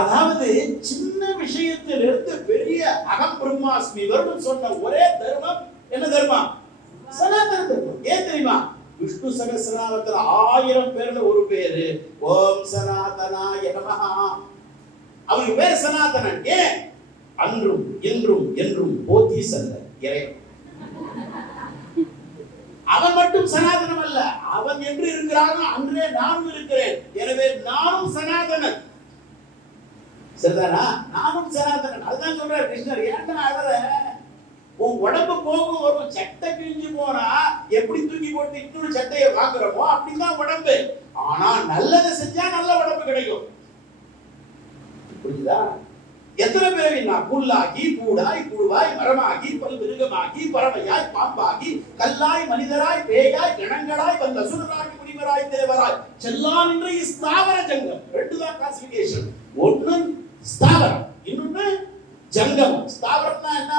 அதாவது சின்ன விஷயத்திலிருந்து பெரிய அகம் பிரம்மாஸ்மி வரும் சொன்ன ஒரே தர்மம் என்ன தர்மம்? சனாதன தர்மம். ஏன் தெரியுமா? விஷ்ணு சகஸ்ரநாமத்துல 1000 பேர்ல ஒரு பேரு ஓம் சனாதனாய நமஹ. அவருக்கு பேர் சனாதனன். ஏன்? அன்றும் இன்றும் என்றும் போத்தி செல்ல இறைவன். அவன் மட்டும் சனாதனம் அல்ல, அவன் என்று இருக்கிறானோ அன்றே நானும் இருக்கிறேன். எனவே நானும் சனாதனன். சரிதானா? நானும் சனாதனன். அதுதான் சொல்ற கிருஷ்ணர். ஏன்டா அழற? உன் உடம்பு போகும் வரும். சட்டை கிழிஞ்சு போனா எப்படி தூக்கி போட்டு இன்னொரு சட்டையை வாங்குறோமோ அப்படிதான் உடம்பு. ஆனா நல்லதை செஞ்சா நல்ல உடம்பு கிடைக்கும். புரியுதா? எத்தனை பிறவி நான் புல்லாகி பூடாய் புழுவாய் மரமாகி பல்விருகமாகி பறவையாய் பாம்பாகி கல்லாய் மனிதராய் பேயாய் கணங்களாய் வந்த சுரராகி முனிவராய் தேவராய் செல்லான் என்று ஸ்தாவர ஜங்கம். ரெண்டுதான் கிளாசிபிகேஷன். ஒன்னு ஸ்தாவரம், இன்னொன்னு ஜங்கமம். ஸ்தாவரம்னா என்ன?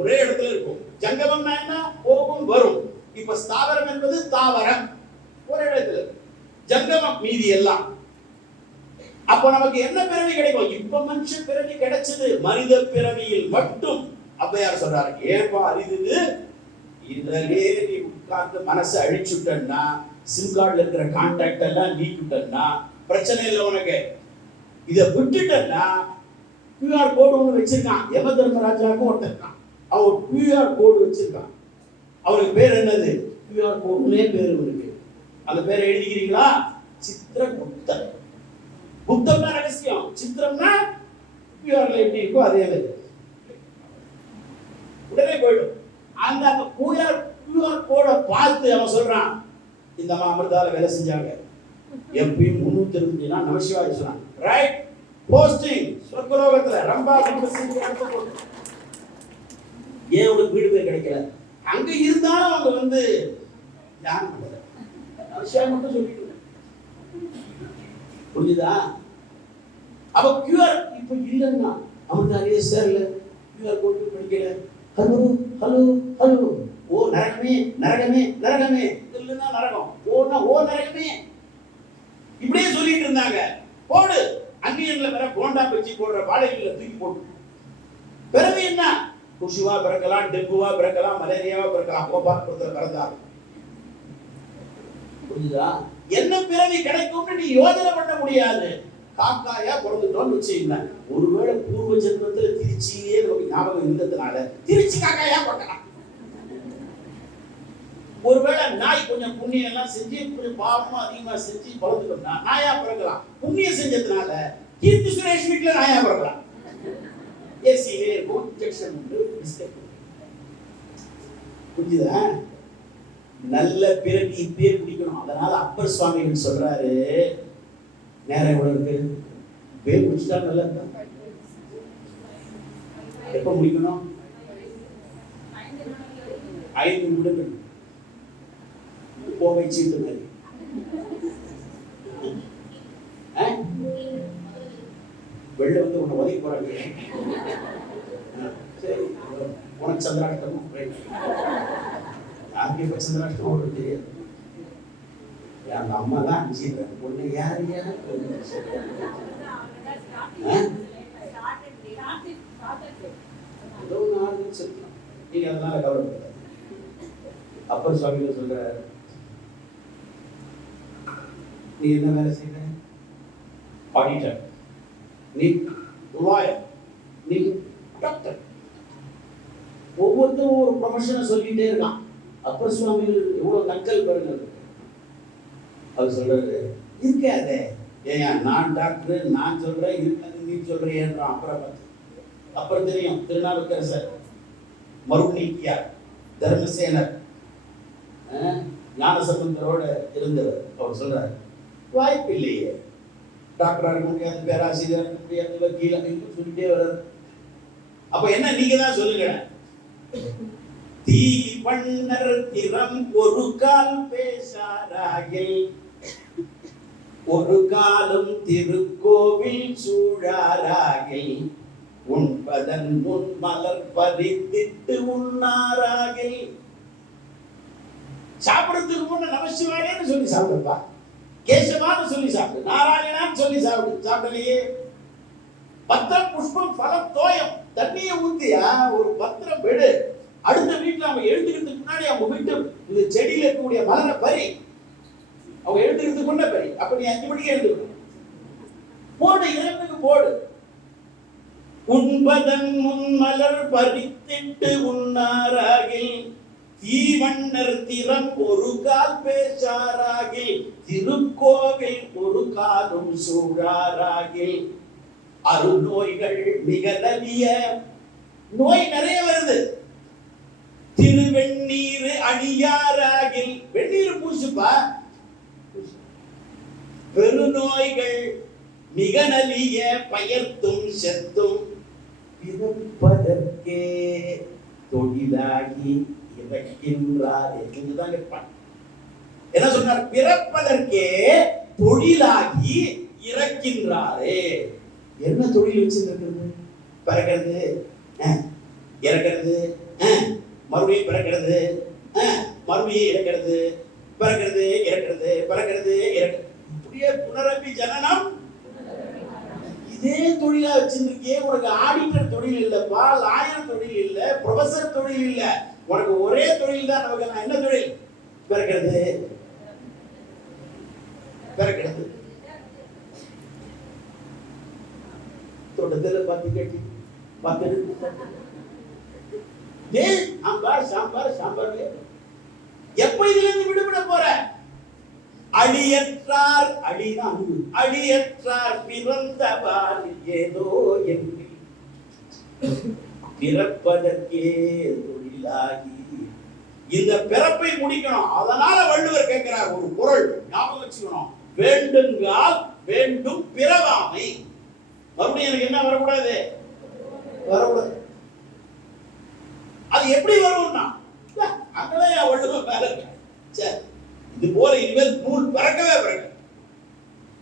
ஒரே இடத்துல இருக்கும். ஜங்கமம்னா என்ன? போகும் வரும். இப்ப ஸ்தாவரம் என்பது தாவரம், ஒரே இடத்துல. ஜங்கமம் மீதி எல்லாம். அப்ப நமக்கு என்ன பிறவி கிடைக்கும்? இப்ப மனுஷ பிறவி கிடைச்சது மனித பிறவியில் மட்டும். அப்பயார் சொல்றாரு, ஏப்பா அரிது, இதுலயே நீ உட்கார்ந்து மனசை அழிச்சுட்டன்னா, சிம் கார்டுல இருக்கிற கான்டாக்ட் எல்லாம் நீக்கிட்டன்னா பிரச்சனை இல்லை உனக்கு. இதை விட்டுட்டன்னா கியூஆர் கோடு ஒன்று வச்சிருக்கான். யம தர்மராஜாவுக்கும் ஒருத்தர் இருக்கான். அவர் கியூஆர் கோடு வச்சிருக்கான். அவருக்கு பேர் என்னது? கியூஆர் கோடுனே பேர் இருக்கு. அந்த பேரை எழுதிக்கிறீங்களா? சித்திரகுப்தர். புத்தம்னா ரகசியம், சித்திரம்னா கியூஆர்ல எப்படி இருக்கோ அதே மாதிரி உடனே போயிடும். அந்த கியூஆர் கோடை பார்த்து அவன் சொல்றான், இந்த அம்மா அமிர்தால வேலை செஞ்சாங்க, எப்பயும் 325 நாள் நமசிவாய சொன்னான். ரைட், போஸ்டிங் சொர்க்கலோகத்துல ரம்பா ஏன் உனக்கு வீடு பேர் கிடைக்கல? அங்க இருந்தாலும் அவங்க வந்து தியானம் பண்ணல, நமசிவாய மட்டும் சொல்லிட்டு. புரிஞ்சுதா? அப்ப கியூஆர் இப்ப இல்லைன்னா அமிர்தாலே சேரல, கியூஆர் கோடு படிக்கல, ஹலோ ஹலோ ஹலோ, ஓ நரகமே நரகமே நரகமே, இல்லைன்னா நரகம், ஓனா ஓ நரகமே, இப்படியே சொல்லிட்டு இருந்தாங்க. போடு, அந்நியன்ல வேற போண்டா பச்சி போடுற பாடைகளை தூக்கி போட்டு. பிறகு என்ன? குஷுவா பிறக்கலாம், டெங்குவா பிறக்கலாம், மலேரியாவா பிறக்கலாம், கோபாலபுரத்துல பிறந்தாங்க. புரியுதா? என்ன பிறவி கிடைக்கும்னு நீ யோசனை பண்ண முடியாது. காக்காயா பிறந்துட்டோம்னு வச்சுக்கீங்க, ஒருவேளை பூர்வ ஜென்மத்துல திருச்சியே ஞாபகம் இருந்ததுனால திருச்சி காக்காயா பிறக்கலாம். ஒருவேளை நாய் கொஞ்சம் புண்ணியம் எல்லாம் செஞ்சு கொஞ்சம் பாவமும் அதிகமா செஞ்சு பிறந்துட்டோம்னா நாயா பிறக்கலாம். புண்ணியம் செஞ்சதுனால கீர்த்தி சுரேஷ் வீட்டுல நாயா பிறக்கலாம். ஏசியிலே இருக்கும், இன்ஜெக்ஷன் உண்டு, பிஸ்கட். புரியுதா? நல்ல பிறவி இப்பே குடிக்கணும். அதனால அப்பர் சுவாமிகள் சொல்றாரு, நேரம் எவ்வளவு இருக்கு? இப்பே குடிச்சா நல்லது. எப்ப முடிக்கணும்? 5 நிமிடங்கள். கோவை சீட்டு மாதிரி. வெளில வந்து உன்னை உதவி போறாங்க. சரி, உனக்கு சந்திராஷ்டமும் யாருக்கு இப்ப சந்திராஷ்டம் ஓடுறது தெரியாது. அந்த அம்மா தான் அனுப்பிச்சிடுறாங்க. பொண்ணு யார் யார் ஏதோ ஒன்று ஆறுதல் சொல்லலாம். நீங்க அதனால கவலைப்படாது. அப்பர் சுவாமிகள் சொல்ற, நீ என்ன வேலை செய்யற? ஆடிட்டர், நீ லாயர், நீ டாக்டர். ஒவ்வொருத்தரும் ஒரு ப்ரொஃபஷனை சொல்லிட்டே இருக்கான். அப்பர் சுவாமிகள் எவ்வளவு நக்கல் பாருங்க. அவர் சொல்றாரு, இருக்காதே, ஏன் நான் டாக்டர் நான் சொல்றேன், இருக்காது நீ சொல்றேன்றான். அப்புறம் தெரியும் திருநாவுக்கரசர், மருநீக்கியார், தர்மசேனர், ஞானசம்பந்தரோட இருந்தவர். அவர் சொல்றாரு, வாய்ப்பு இல்லையே, டாக்டரா இருக்க முடியாது, பேராசிரியர் இருக்க முடியாது, வக்கீல் அப்படின்னு சொல்லிட்டே வர்றாரு. அப்ப என்ன நீங்க தான் சொல்லுங்க. தீ பண்ணர் திறம் ஒரு கால் பேசாராகில், ஒரு காலம் திருக்கோவில் சூழாராகில், உண்பதன் முன் மலர் பறித்திட்டு உண்ணாராகில். சாப்பிடறதுக்கு முன்ன நமசிவாயன்னு சொல்லி சாப்பிடுப்பா, கேசவான்னு சொல்லி சாப்பிடு, நாராயணான்னு சொல்லி சாப்பிடு. சாப்பிடலையே. பத்திரம் புஷ்பம் பலம் தோயம், தண்ணியை ஊத்தியா ஒரு பத்திரம் விடு. அடுத்த வீட்டுல அவங்க எழுதுக்கிறதுக்கு முன்னாடி அவங்க வீட்டு இந்த செடியில இருக்கக்கூடிய மலரை பறி, அவங்க எழுதுக்கிறதுக்கு முன்ன பறி. அப்ப நீ 5 மணிக்கு எழுதுக்கணும். போடு, இறப்புக்கு போடு. உண்பதன் முன் மலர் பறித்திட்டு உண்ணாராகில், தீவண்ணர் திறம் ஒரு கால் பேசாராகில், திருக்கோவில் ஒரு காலும் சூழாராகில். அருநோய்கள் மிக நலிய, நோய் நிறைய வருது. திருவெண்ணீர் அணியாராகில், வெந்நீர் பூசுப்பா. பெருநோய்கள் மிக நலிய பயர்த்தும் செத்தும் பிறப்பதற்கே தொழிலாகி இறக்கின்றார். என்ன சொன்னார்? பிறப்பதற்கே தொழிலாகி இறக்கின்றாரே. என்ன தொழில் வச்சிருக்கிறது? பிறக்கிறது, இறக்கிறது, மறுபடியும் பிறக்கிறது, மறுபடியும் இறக்கிறது, பிறக்கிறது, இறக்கிறது, பிறக்கிறது, இறக்கிறது. இப்படியே புனரப்பி ஜனனம். இதே தொழிலா வச்சிருக்கே. உனக்கு ஆடிட்டர் தொழில் இல்லப்பா, லாயர் தொழில் இல்ல, ப்ரொஃபசர் தொழில் இல்ல. உனக்கு ஒரே தொழில் தான். நமக்கு என்ன தொழில்? பிறக்கிறது, பிறக்கிறது. தோட்டத்தில் பத்து கட்டி 10 சாம்பார் சாம்பார் சாம்பார். எப்ப இதுல இருந்து விடுபட போற? அடியற்றார், அடினா அன்பு, அடியற்றார் பிறந்தவார் ஏதோ என்று பிறப்பதற்கே தொழிலாகி. இந்த பிறப்பை முடிக்கணும். அதனால வள்ளுவர் கேட்கிறார் ஒரு குறள், ஞாபகம் வச்சுக்கணும். வேண்டுங்கால் வேண்டும் பிறவாமை. மறுபடியும் எனக்கு என்ன வரக்கூடாது? வரக்கூடாது. அது எப்படி வரும்னா, அங்கதான் வள்ளுவர் மேல சரி, இது போல இனிமேல் நூல் பிறக்கவே பிறக்க.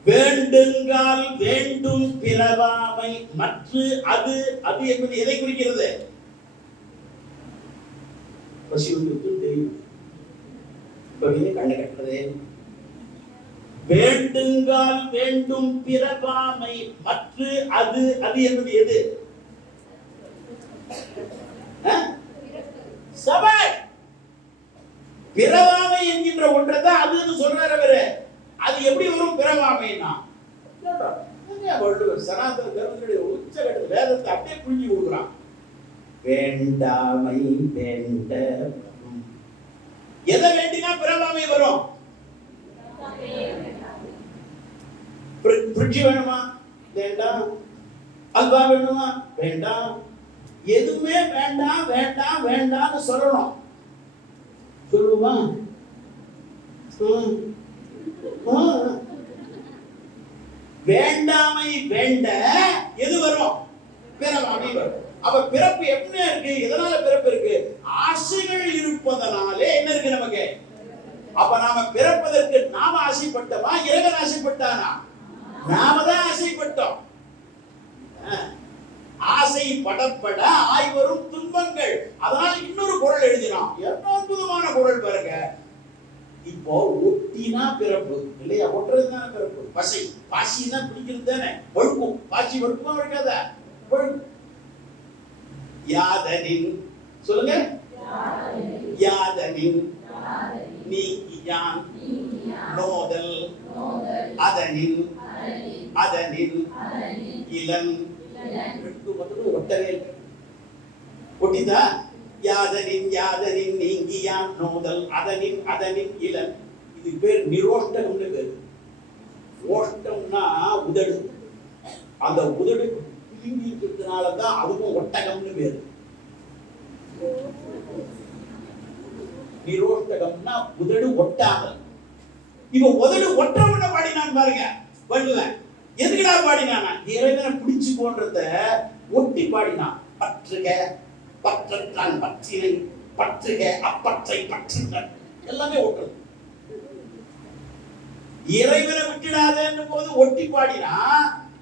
வேண்டுங்கால் வேண்டும் பிறவாமை மற்ற அது அது என்பது எதை குறிக்கிறது? பசிவுக்கு தெரியும். கண்ணை கட்டுறது. வேண்டுங்கால் வேண்டும் பிறவாமை மற்ற அது அது என்பது எது? சபை. பிறவாமை என்கின்ற ஒன்றைதான் அதுன்னு சொல்றாரு அவரு. அது எப்படி வரும் பிறவாமைன்னா? வள்ளுவர் சனாதன தர்மத்தினுடைய உச்சகட்ட வேதத்தை அப்படியே புரிஞ்சு கொடுக்குறான். வேண்டாமை வேண்ட. எதை வேண்டினா பிறவாமை வரும்? பிரிட்ஜ் வேணுமா? வேண்டாம். அல்வா வேணுமா? வேண்டாம். எதுவுமே வேண்டாம் வேண்டாம் வேண்டாம்னு சொல்லணும். சொல்லுமா? வேண்டாமை வேண்ட எது வரும்? பிறவாமை வரும். அப்ப பிறப்பு என்ன இருக்கு? எதனால பிறப்பு இருக்கு? ஆசைகள் இருப்பதனாலே என்ன இருக்கு நமக்கு? அப்ப நாம பிறப்பதற்கு நாம ஆசைப்பட்டோமா, இறைவன் ஆசைப்பட்டானா? நாம தான் ஆசைப்பட்டோம். ஆசை படப்பட ஆய்வரும் துன்பங்கள். அதனால இன்னொரு குறள் எழுதினான். என்ன அற்புதமான குறள் பாருங்க. இப்போ ஒட்டினா பிறப்பு இல்லையா? ஒட்டுறது தானே பிறப்பு. பசை பாசி தான் பிடிக்கிறது தானே. வழுக்கும். பாசி வழுக்குமா வழுக்காத? வழுக்கும். யாதனின் சொல்லுங்க. யாதனின் நீங்கியான் நோதல் அதனின் அதனின் இளன். ஒட்டவே ஒட்டிதா? யாதனின் யாதனின் நீங்கியான் நோதல் அதனின் அதனின் இளன். இது பேர் நிரோஷ்டகம்னு பேரு. ஓஷ்டம்னா உதடு. அந்த உதடு பிரிஞ்சிருக்கிறதுனாலதான் அதுவும் ஒட்டகம்னு பேரு. நிரோஷ்டகம்னா உதடு ஒட்டாமல். இப்ப உதடு ஒற்றவன பாடினான் பாருங்க வள்ளுவன். எதுக்குடா பாடினானா? இறைவனை பிடிச்சு போன்றத ஒட்டி பாடினான். பற்றுக பற்றற்றான் பற்றினை பற்றுக அப்பற்றை பற்றுக எல்லாமே ஒட்டுறது. இறைவனை விட்டுடாதன்னு போது ஒட்டி பாடினா,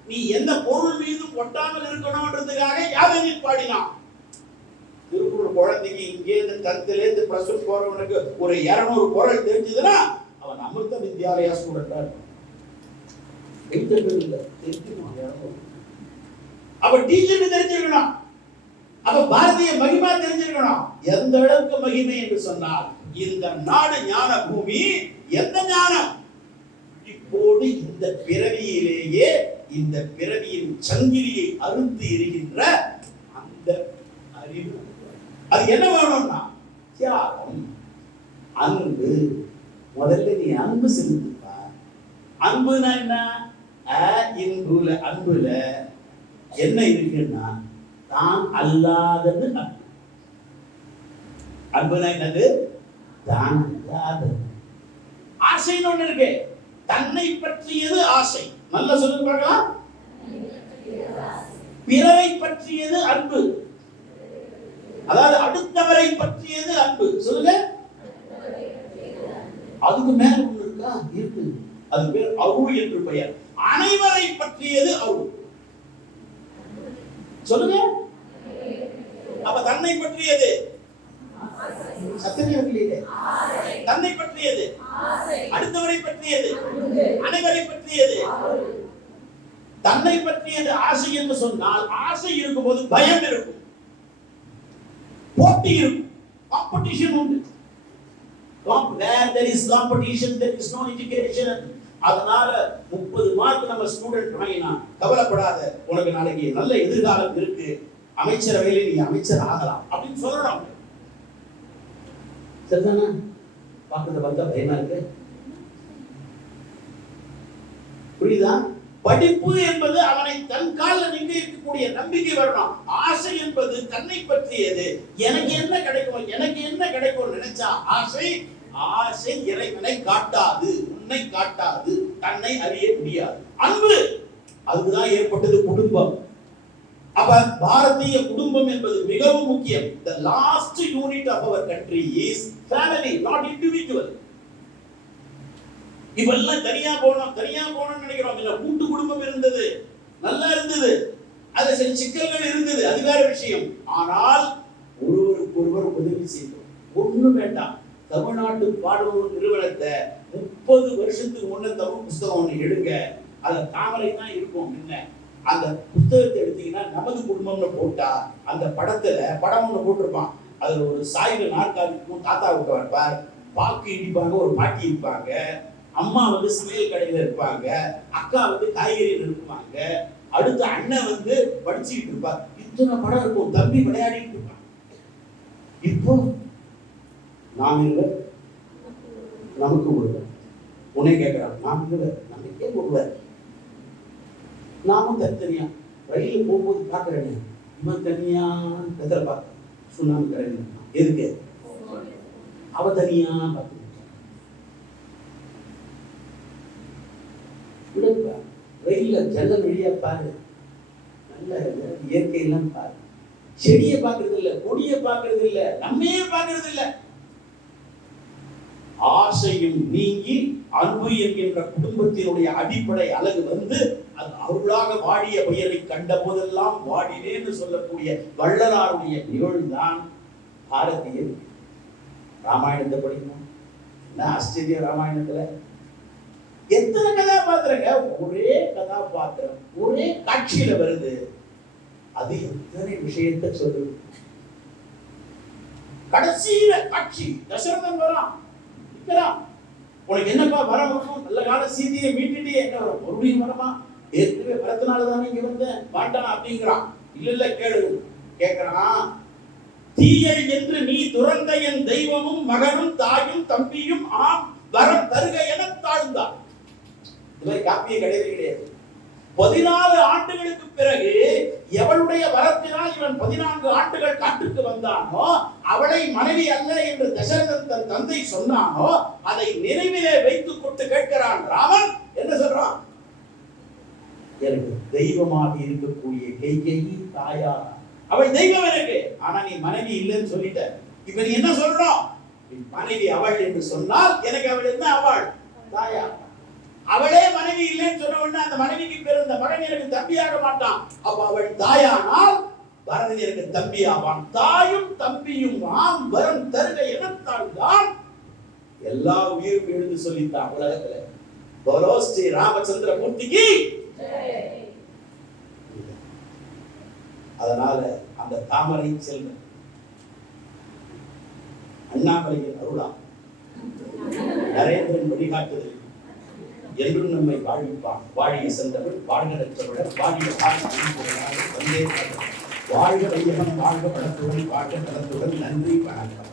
நீ எந்த பொருள் மீதும் ஒட்டாமல் இருக்கணும்ன்றதுக்காக யாதனில் பாடினான். திருக்குறள் குழந்தைக்கு இங்கே இருந்து தத்துல இருந்து பிரசு போறவனுக்கு ஒரு 200 குறள் தெரிஞ்சதுன்னா அவன் அமிர்த வித்யாலயா ஸ்டூடெண்டா இருப்பான். அப்ப டீச்சர் தெரிஞ்சிருக்கணும். அப்ப பாரதிய மகிமா தெரிஞ்சிருக்கணும். எந்த அளவுக்கு மகிமை என்று சொன்னால், இந்த நாடு ஞான பூமி. எந்த ஞானம்? இப்போது இந்த பிறவியிலேயே இந்த பிறவியின் சங்கிலியை அறுத்து எறிகின்ற அந்த அறிவு. அது என்ன வேணும்னா தியாகம், அன்பு. முதல்ல நீ அன்பு செலுத்துப்பா. அன்புனா என்ன? இன்புல அன்புல என்ன இருக்குன்னா தான் அல்லாதது அன்பு. அன்புனா என்னது? தானம். ஆசைன்னு ஒண்ணு இருக்கு. தன்னை பற்றியது ஆசை. நல்லா சொல்லுங்க பார்க்கலாம். பிறரை பற்றியது அன்பு. அதாவது அடுத்தவரை பற்றியது அன்பு. சொல்லுங்க. அதுக்கு மேல ஒண்ணு இருக்கா? இருக்கு. அது பேர் அருள் என்று பெயர். அனைவரை பற்றியது அருள். சொல்லுங்க. அப்ப தன்னை பற்றியது தன்னை பற்றியது, அடுத்தவரை பற்றியது, அனைவரை பற்றியது. தன்னை பற்றியது ஆசை என்று சொன்னால், ஆசை இருக்கும் போது பயம் இருக்கும், போட்டி இருக்கும், காம்படிஷன் உண்டு. Where there is competition, there is no education. அதனால 30 மார்க் நம்ம ஸ்டூடெண்ட் வாங்கினா கவலைப்படாத, உனக்கு நாளைக்கு நல்ல எதிர்காலம் இருக்கு, அமைச்சரவையில நீ அமைச்சர் ஆகலாம் அப்படின்னு சொல்லணும். சரிதானா? பார்க்கறத பார்த்தா பயமா இருக்கு. புரியுதா? படிப்பு என்பது அவனை தன் காலில் நின்று இருக்கக்கூடிய நம்பிக்கை வரணும். ஆசை என்பது தன்னை பற்றியது. எனக்கு என்ன கிடைக்கும், எனக்கு என்ன கிடைக்கும் நினைச்சா ஆசை. ஆசை இறைவனை காட்டாது, உன்னை காட்டாது, தன்னை அறிய முடியாது. அன்பு, அதுதான் ஏற்பட்டது குடும்பம். அப்ப பாரதிய குடும்பம் என்பது மிகவும் முக்கியம். The last unit of our country is family, not individual. இவெல்லாம் தனியா போனோம்னு நினைக்கிறோம். இல்ல, கூட்டு குடும்பம் இருந்தது, நல்லா இருந்தது, அது சில சிக்கல்கள் இருந்தது, அது வேற விஷயம். ஆனால் ஒருவருக்கு ஒருவர் உதவி செய்தோம். ஒண்ணும் வேண்டாம். தமிழ்நாட்டு பாடுவோர் நிறுவனத்தை 30 வருஷத்துக்கு முன்ன தமிழ் புஸ்தகம் ஒண்ணு எடுங்க. அதுல தாமரை தான் இருக்கும். என்ன அந்த புத்தகத்தை எடுத்தீங்கன்னா நமது குடும்பம்னு போட்டா அந்த படத்துல படம் ஒண்ணு போட்டிருப்பான். அதுல ஒரு சாய்வு நாற்காலிக்கும் தாத்தா இருப்பார், பாக்கு இடிப்பாங்க, ஒரு பாட்டி இருப்பாங்க, அம்மா வந்து சமையல் கடையில இருப்பாங்க, அக்கா வந்து காய்கறியில் இருப்பாங்க, அடுத்த அண்ணன் வந்து படிச்சுக்கிட்டு இருப்பார். இத்தனை படம் இருக்கும். தம்பி விளையாடிட்டு இருப்பான். இப்போ நாம் இல்லை, நமக்கு ஒருவர். உன்னை கேட்கிறான், நாம் இல்லை, நமக்கே ஒருவர். நாமும் தனித்தனியா ரயில போகும்போது பார்க்கிறேன், இவன் தனியா எதிர பார்க்க சுண்ணாம்பு கரையில் எதுக்கு அவ தனியா பார்த்து ரயில ஜன்னல் வழியா பாரு, நல்ல இயற்கையெல்லாம் பாரு. செடியை பார்க்கறது இல்ல, கொடியை பார்க்கறது இல்ல, நம்மையே பார்க்கறது இல்ல. ஆசையும் நீங்கி அன்பு என்கின்ற குடும்பத்தினுடைய அடிப்படை அழகு வந்து அது அருளாக வாடிய பெயரை கண்ட போதெல்லாம் வாடினேன்னு சொல்லக்கூடிய வள்ளலாருடைய நிகழ்வுதான் பாரதிய ராமாயணத்தை படிக்கணும். என்ன ஆச்சரிய ராமாயணத்துல எத்தனை கதாபாத்திரங்க, ஒரே கதாபாத்திரம் ஒரே காட்சியில வருது. அது எத்தனை விஷயத்தை சொல்லுது. கடைசியில காட்சி தசரதன் வரான். உனக்கு என்னப்பா வரம் வரணும், நல்ல கால சீதையை மீட்டுட்டு என்ன வரும், மறுபடியும் வரமா, ஏற்கனவே வரத்தினாலதான் இங்க வந்தேன் மாட்டான் அப்படிங்கிறான். இல்ல கேட்கிறான், தீயல் என்று நீ துறந்த என் தெய்வமும் மகனும் தாயும் தம்பியும் ஆம் வரம் தருக என தாழ்ந்தான். இதுவரை காப்பிய கிடையவே கிடையாது. 14 ஆண்டுகளுக்கு பிறகு எவளுடைய வரத்தினால் இவன் 14 ஆண்டுகள் காட்டுக்கு வந்தானோ அவளை மனைவி அல்ல என்று தசரதன் தன் தந்தை சொன்னானோ அதை நினைவிலே வைத்துக் கொண்டு கேட்கிறான் ராமன். என்ன சொல்றான்? எனக்கு தெய்வமாக இருக்கக்கூடிய கைகேயி தாயா, அவள் தெய்வம் எனக்கு, ஆனா நீ மனைவி இல்லைன்னு சொல்லிட்ட. இப்ப நீ என்ன சொல்றோம்? மனைவி அவள் என்று சொன்னால் எனக்கு அவள் என்ன, அவள் தாயா. அவளே மனைவி இல்லைன்னு சொன்ன உடனே அந்த மனைவிக்கு பிறந்த மகன் எனக்கு தம்பியாக மாட்டான். அப்ப அவள் தாயானால் பரதன் எனக்கு தம்பி ஆவான். தாயும் தம்பியும் ஆம் வரம் தருக எனத்தால்தான் எல்லா உயிரும் எழுந்து சொல்லித்தான் உலகத்துல. போலோ ஸ்ரீ ராமச்சந்திர மூர்த்திக்கு. அதனால அந்த தாமரை செல்வன் அண்ணாமலையின் அருளா நரேந்திரன் வழிகாட்டுதல் என்றும் நம்மை வாழ்விப்பான். வாழிய சென்றவள் வாழ்கிறவர்கள் வாழிய வந்தே வாழ்க வையகம் வாழ்க படத்துடன் வாழ்க தளத்துடன். நன்றி, வணக்கம்.